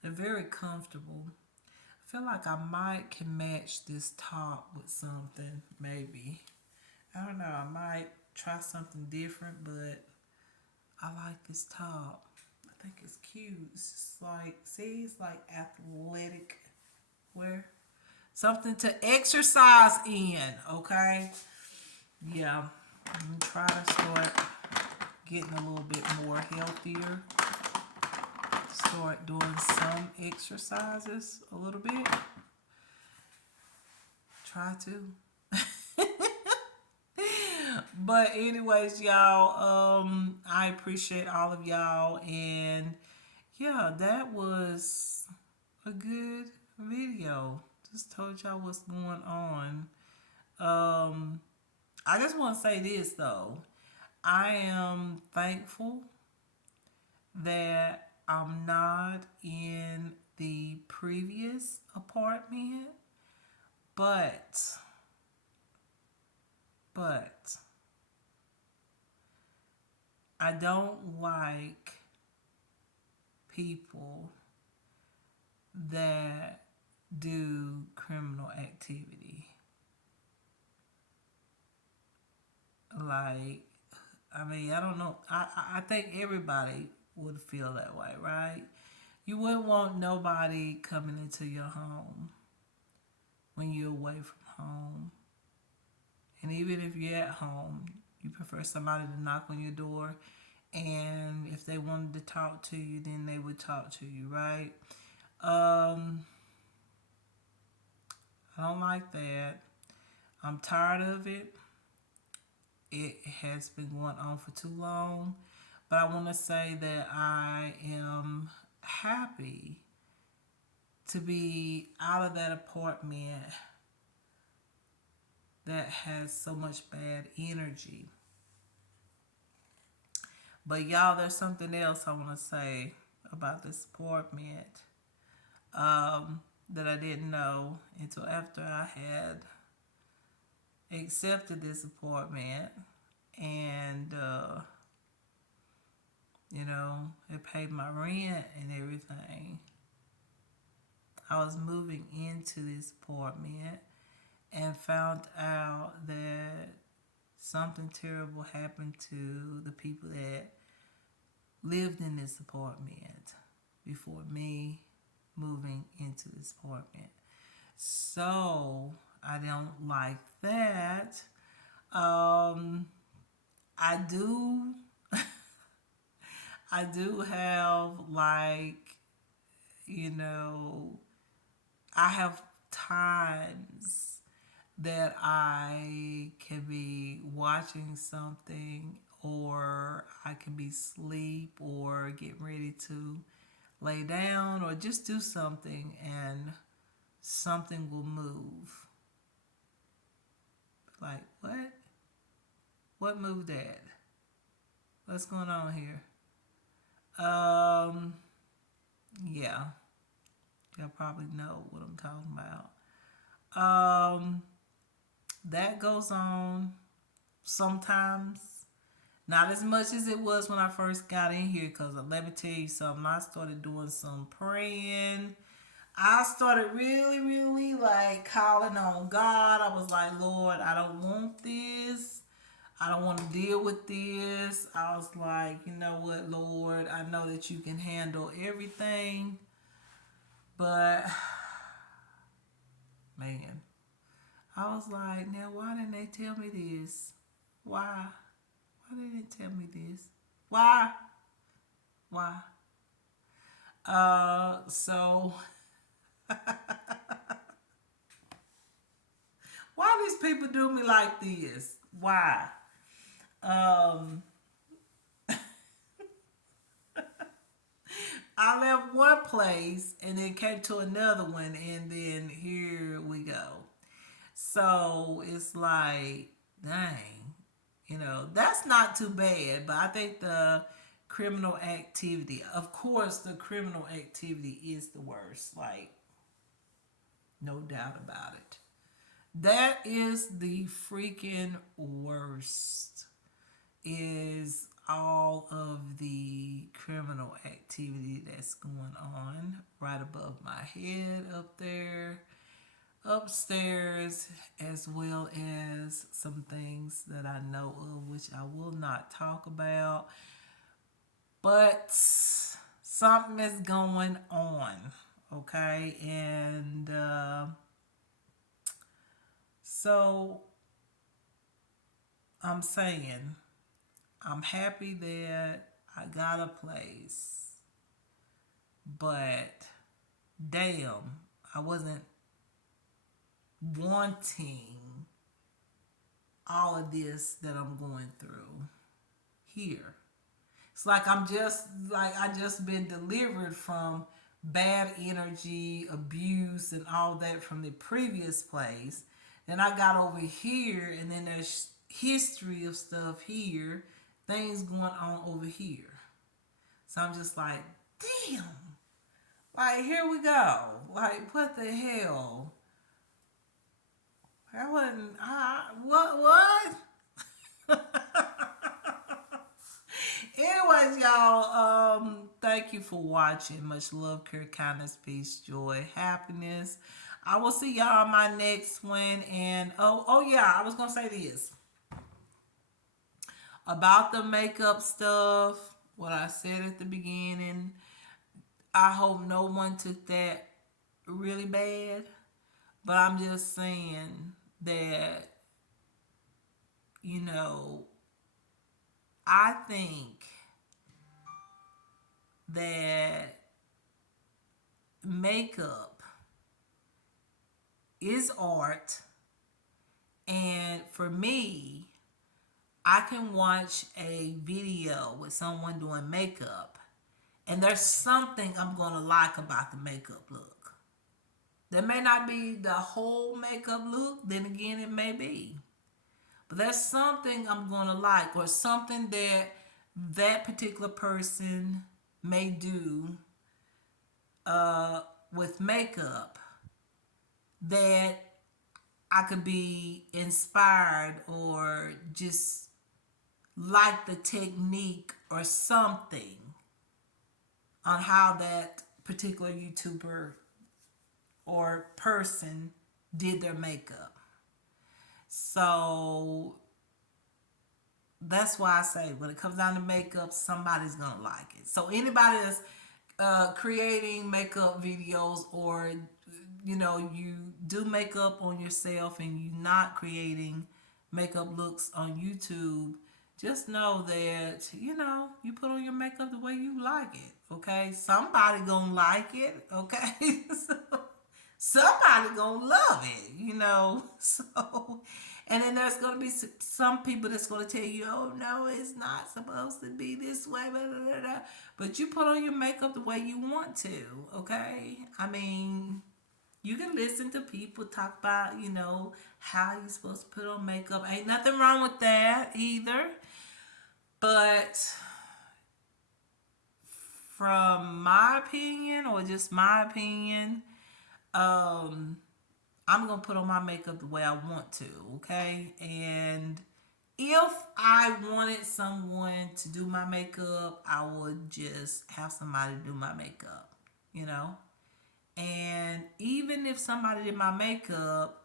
they're very comfortable. I feel like I might can match this top with something, maybe. I don't know. I might try something different, but I like this top. I think it's cute. It's just like, see, it's like athletic wear. Something to exercise in, okay? Yeah. I'm gonna try to start getting a little bit more healthier. Start doing some exercises a little bit. Try to. But anyways, y'all, I appreciate all of y'all, and yeah, that was a good video. Just told y'all what's going on. I just want to say this though. I am thankful that I'm not in the previous apartment, but but I don't like people that do criminal activity. Like, I mean, I don't know. I think everybody would feel that way, right? You wouldn't want nobody coming into your home when you're away from home. And even if you're at home, you prefer somebody to knock on your door. And if they wanted to talk to you, then they would talk to you, right? Um, I don't like that. I'm tired of it. It has been going on for too long. But I want to say that I am happy to be out of that apartment that has so much bad energy. But y'all, there's something else I want to say about this apartment that I didn't know until after I had accepted this apartment, and it paid my rent and everything. I was moving into this apartment and found out that something terrible happened to the people that lived in this apartment before me moving into this apartment. So I don't like that. Um, I do I do have like, you know, I have times that I can be watching something or I can be asleep or getting ready to lay down or just do something and something will move. Like, what? What moved that? What's going on here? Um, yeah, y'all probably know what I'm talking about. Um, that goes on sometimes. Not as much as it was when I first got in here, because let me tell you something. I started doing some praying. I started really, really like calling on God. I was like, Lord, I don't want this. I don't want to deal with this. I was like, you know what, Lord, I know that you can handle everything. But, man, I was like, now why didn't they tell me this? Why? Why didn't they tell me this? Why? Why? So why these people do me like this? Why? Um, I left one place and then came to another one, and then here we go. So it's like, dang, that's not too bad. But I think the criminal activity, of course, the criminal activity is the worst. Like, no doubt about it. That is the freaking worst. Is all of the criminal activity that's going on right above my head up there, upstairs, as well as some things that I know of which I will not talk about. But something is going on, okay? And so I'm saying, I'm happy that I got a place, but damn, I wasn't wanting all of this that I'm going through here. It's like I just been delivered from bad energy, abuse, and all that from the previous place. Then I got over here, and then there's history of stuff here, things going on over here. So I'm just like, damn. Like, here we go. Like, what the hell? I wasn't. What? Anyways, y'all, thank you for watching. Much love, care, kindness, peace, joy, happiness. I will see y'all on my next one. And oh yeah, I was gonna say this about the makeup stuff. What I said at the beginning. I hope no one took that really bad. But I'm just saying that, you know, I think that makeup is art. And for me, I can watch a video with someone doing makeup, and there's something I'm going to like about the makeup look. That may not be the whole makeup look, then again, it may be. But there's something I'm going to like, or something that that particular person may do with makeup that I could be inspired or just like the technique or something on how that particular YouTuber or person did their makeup. So that's why I say when it comes down to makeup, somebody's gonna like it. So anybody that's creating makeup videos, or you do makeup on yourself and you're not creating makeup looks on YouTube, just know that, you know, you put on your makeup the way you like it, okay? Somebody gonna like it, okay? So, somebody gonna love it, you know? So, and then there's gonna be some people that's gonna tell you, oh no, it's not supposed to be this way, blah, blah, blah, blah. But you put on your makeup the way you want to, okay? I mean, you can listen to people talk about, you know, how you supposed to put on makeup. Ain't nothing wrong with that either. But from my opinion, or just my opinion, um, I'm gonna put on my makeup the way I want to, okay? And if I wanted someone to do my makeup, I would just have somebody do my makeup, you know? And even if somebody did my makeup,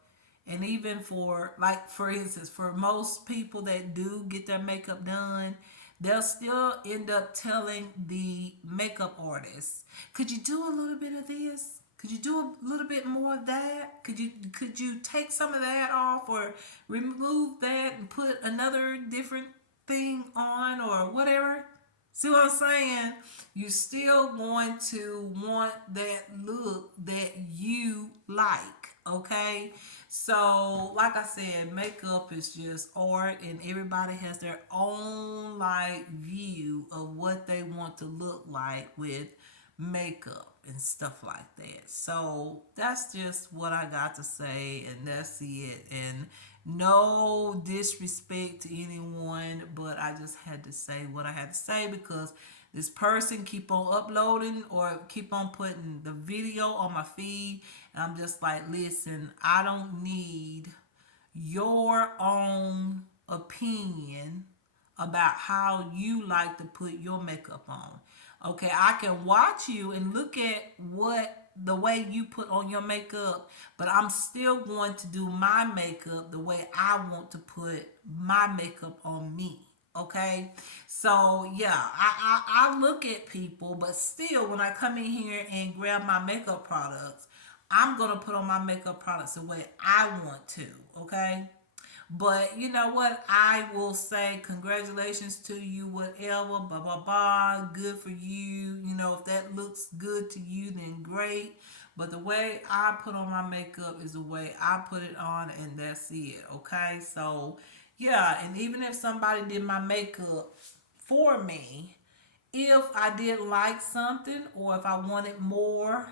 and even for, like, for instance, for most people that do get their makeup done, they'll still end up telling the makeup artist, could you do a little bit of this? Could you do a little bit more of that? Could you take some of that off, or remove that and put another different thing on, or whatever? See what I'm saying? You still going to want that look that you like, okay? So, like I said, makeup is just art, and everybody has their own like view of what they want to look like with makeup and stuff like that. So that's just what I got to say, and that's it. And no disrespect to anyone, but I just had to say what I had to say, because this person keep on uploading or keep on putting the video on my feed, and I'm just like, listen, I don't need your own opinion about how you like to put your makeup on. Okay, I can watch you and look at what the way you put on your makeup, but I'm still going to do my makeup the way I want to put my makeup on me. Okay, so yeah, I look at people, but still, when I come in here and grab my makeup products, I'm gonna put on my makeup products the way I want to. Okay. But you know what? I will say congratulations to you, whatever, blah, blah, blah. Good for you. You know, if that looks good to you, then great. But the way I put on my makeup is the way I put it on, and that's it. Okay? So, yeah. And even if somebody did my makeup for me, if I didn't like something, or if I wanted more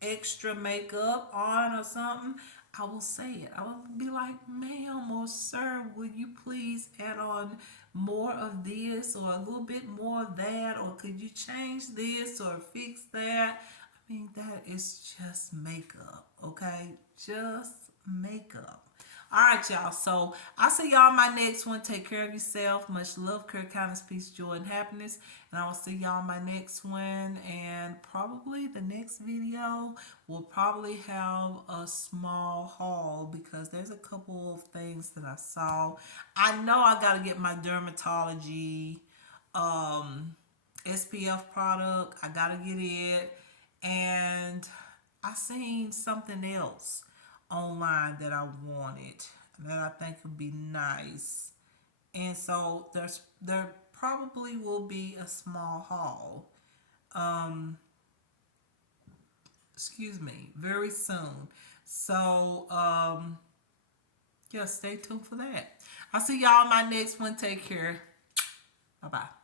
extra makeup on or something, I will say it. I will be like, ma'am or sir, would you please add on more of this, or a little bit more of that, or could you change this or fix that? I mean, that is just makeup, okay? Just makeup. All right, y'all. So I'll see y'all in my next one. Take care of yourself. Much love, care, kindness, peace, joy, and happiness. And I will see y'all in my next one. And probably the next video will probably have a small haul, because there's a couple of things that I saw. I know I got to get my dermatology SPF product. I got to get it. And I seen something else online that I wanted, that I think would be nice. And so there probably will be a small haul. Excuse me, very soon. So yeah, stay tuned for that. I'll see y'all in my next one. Take care. Bye bye.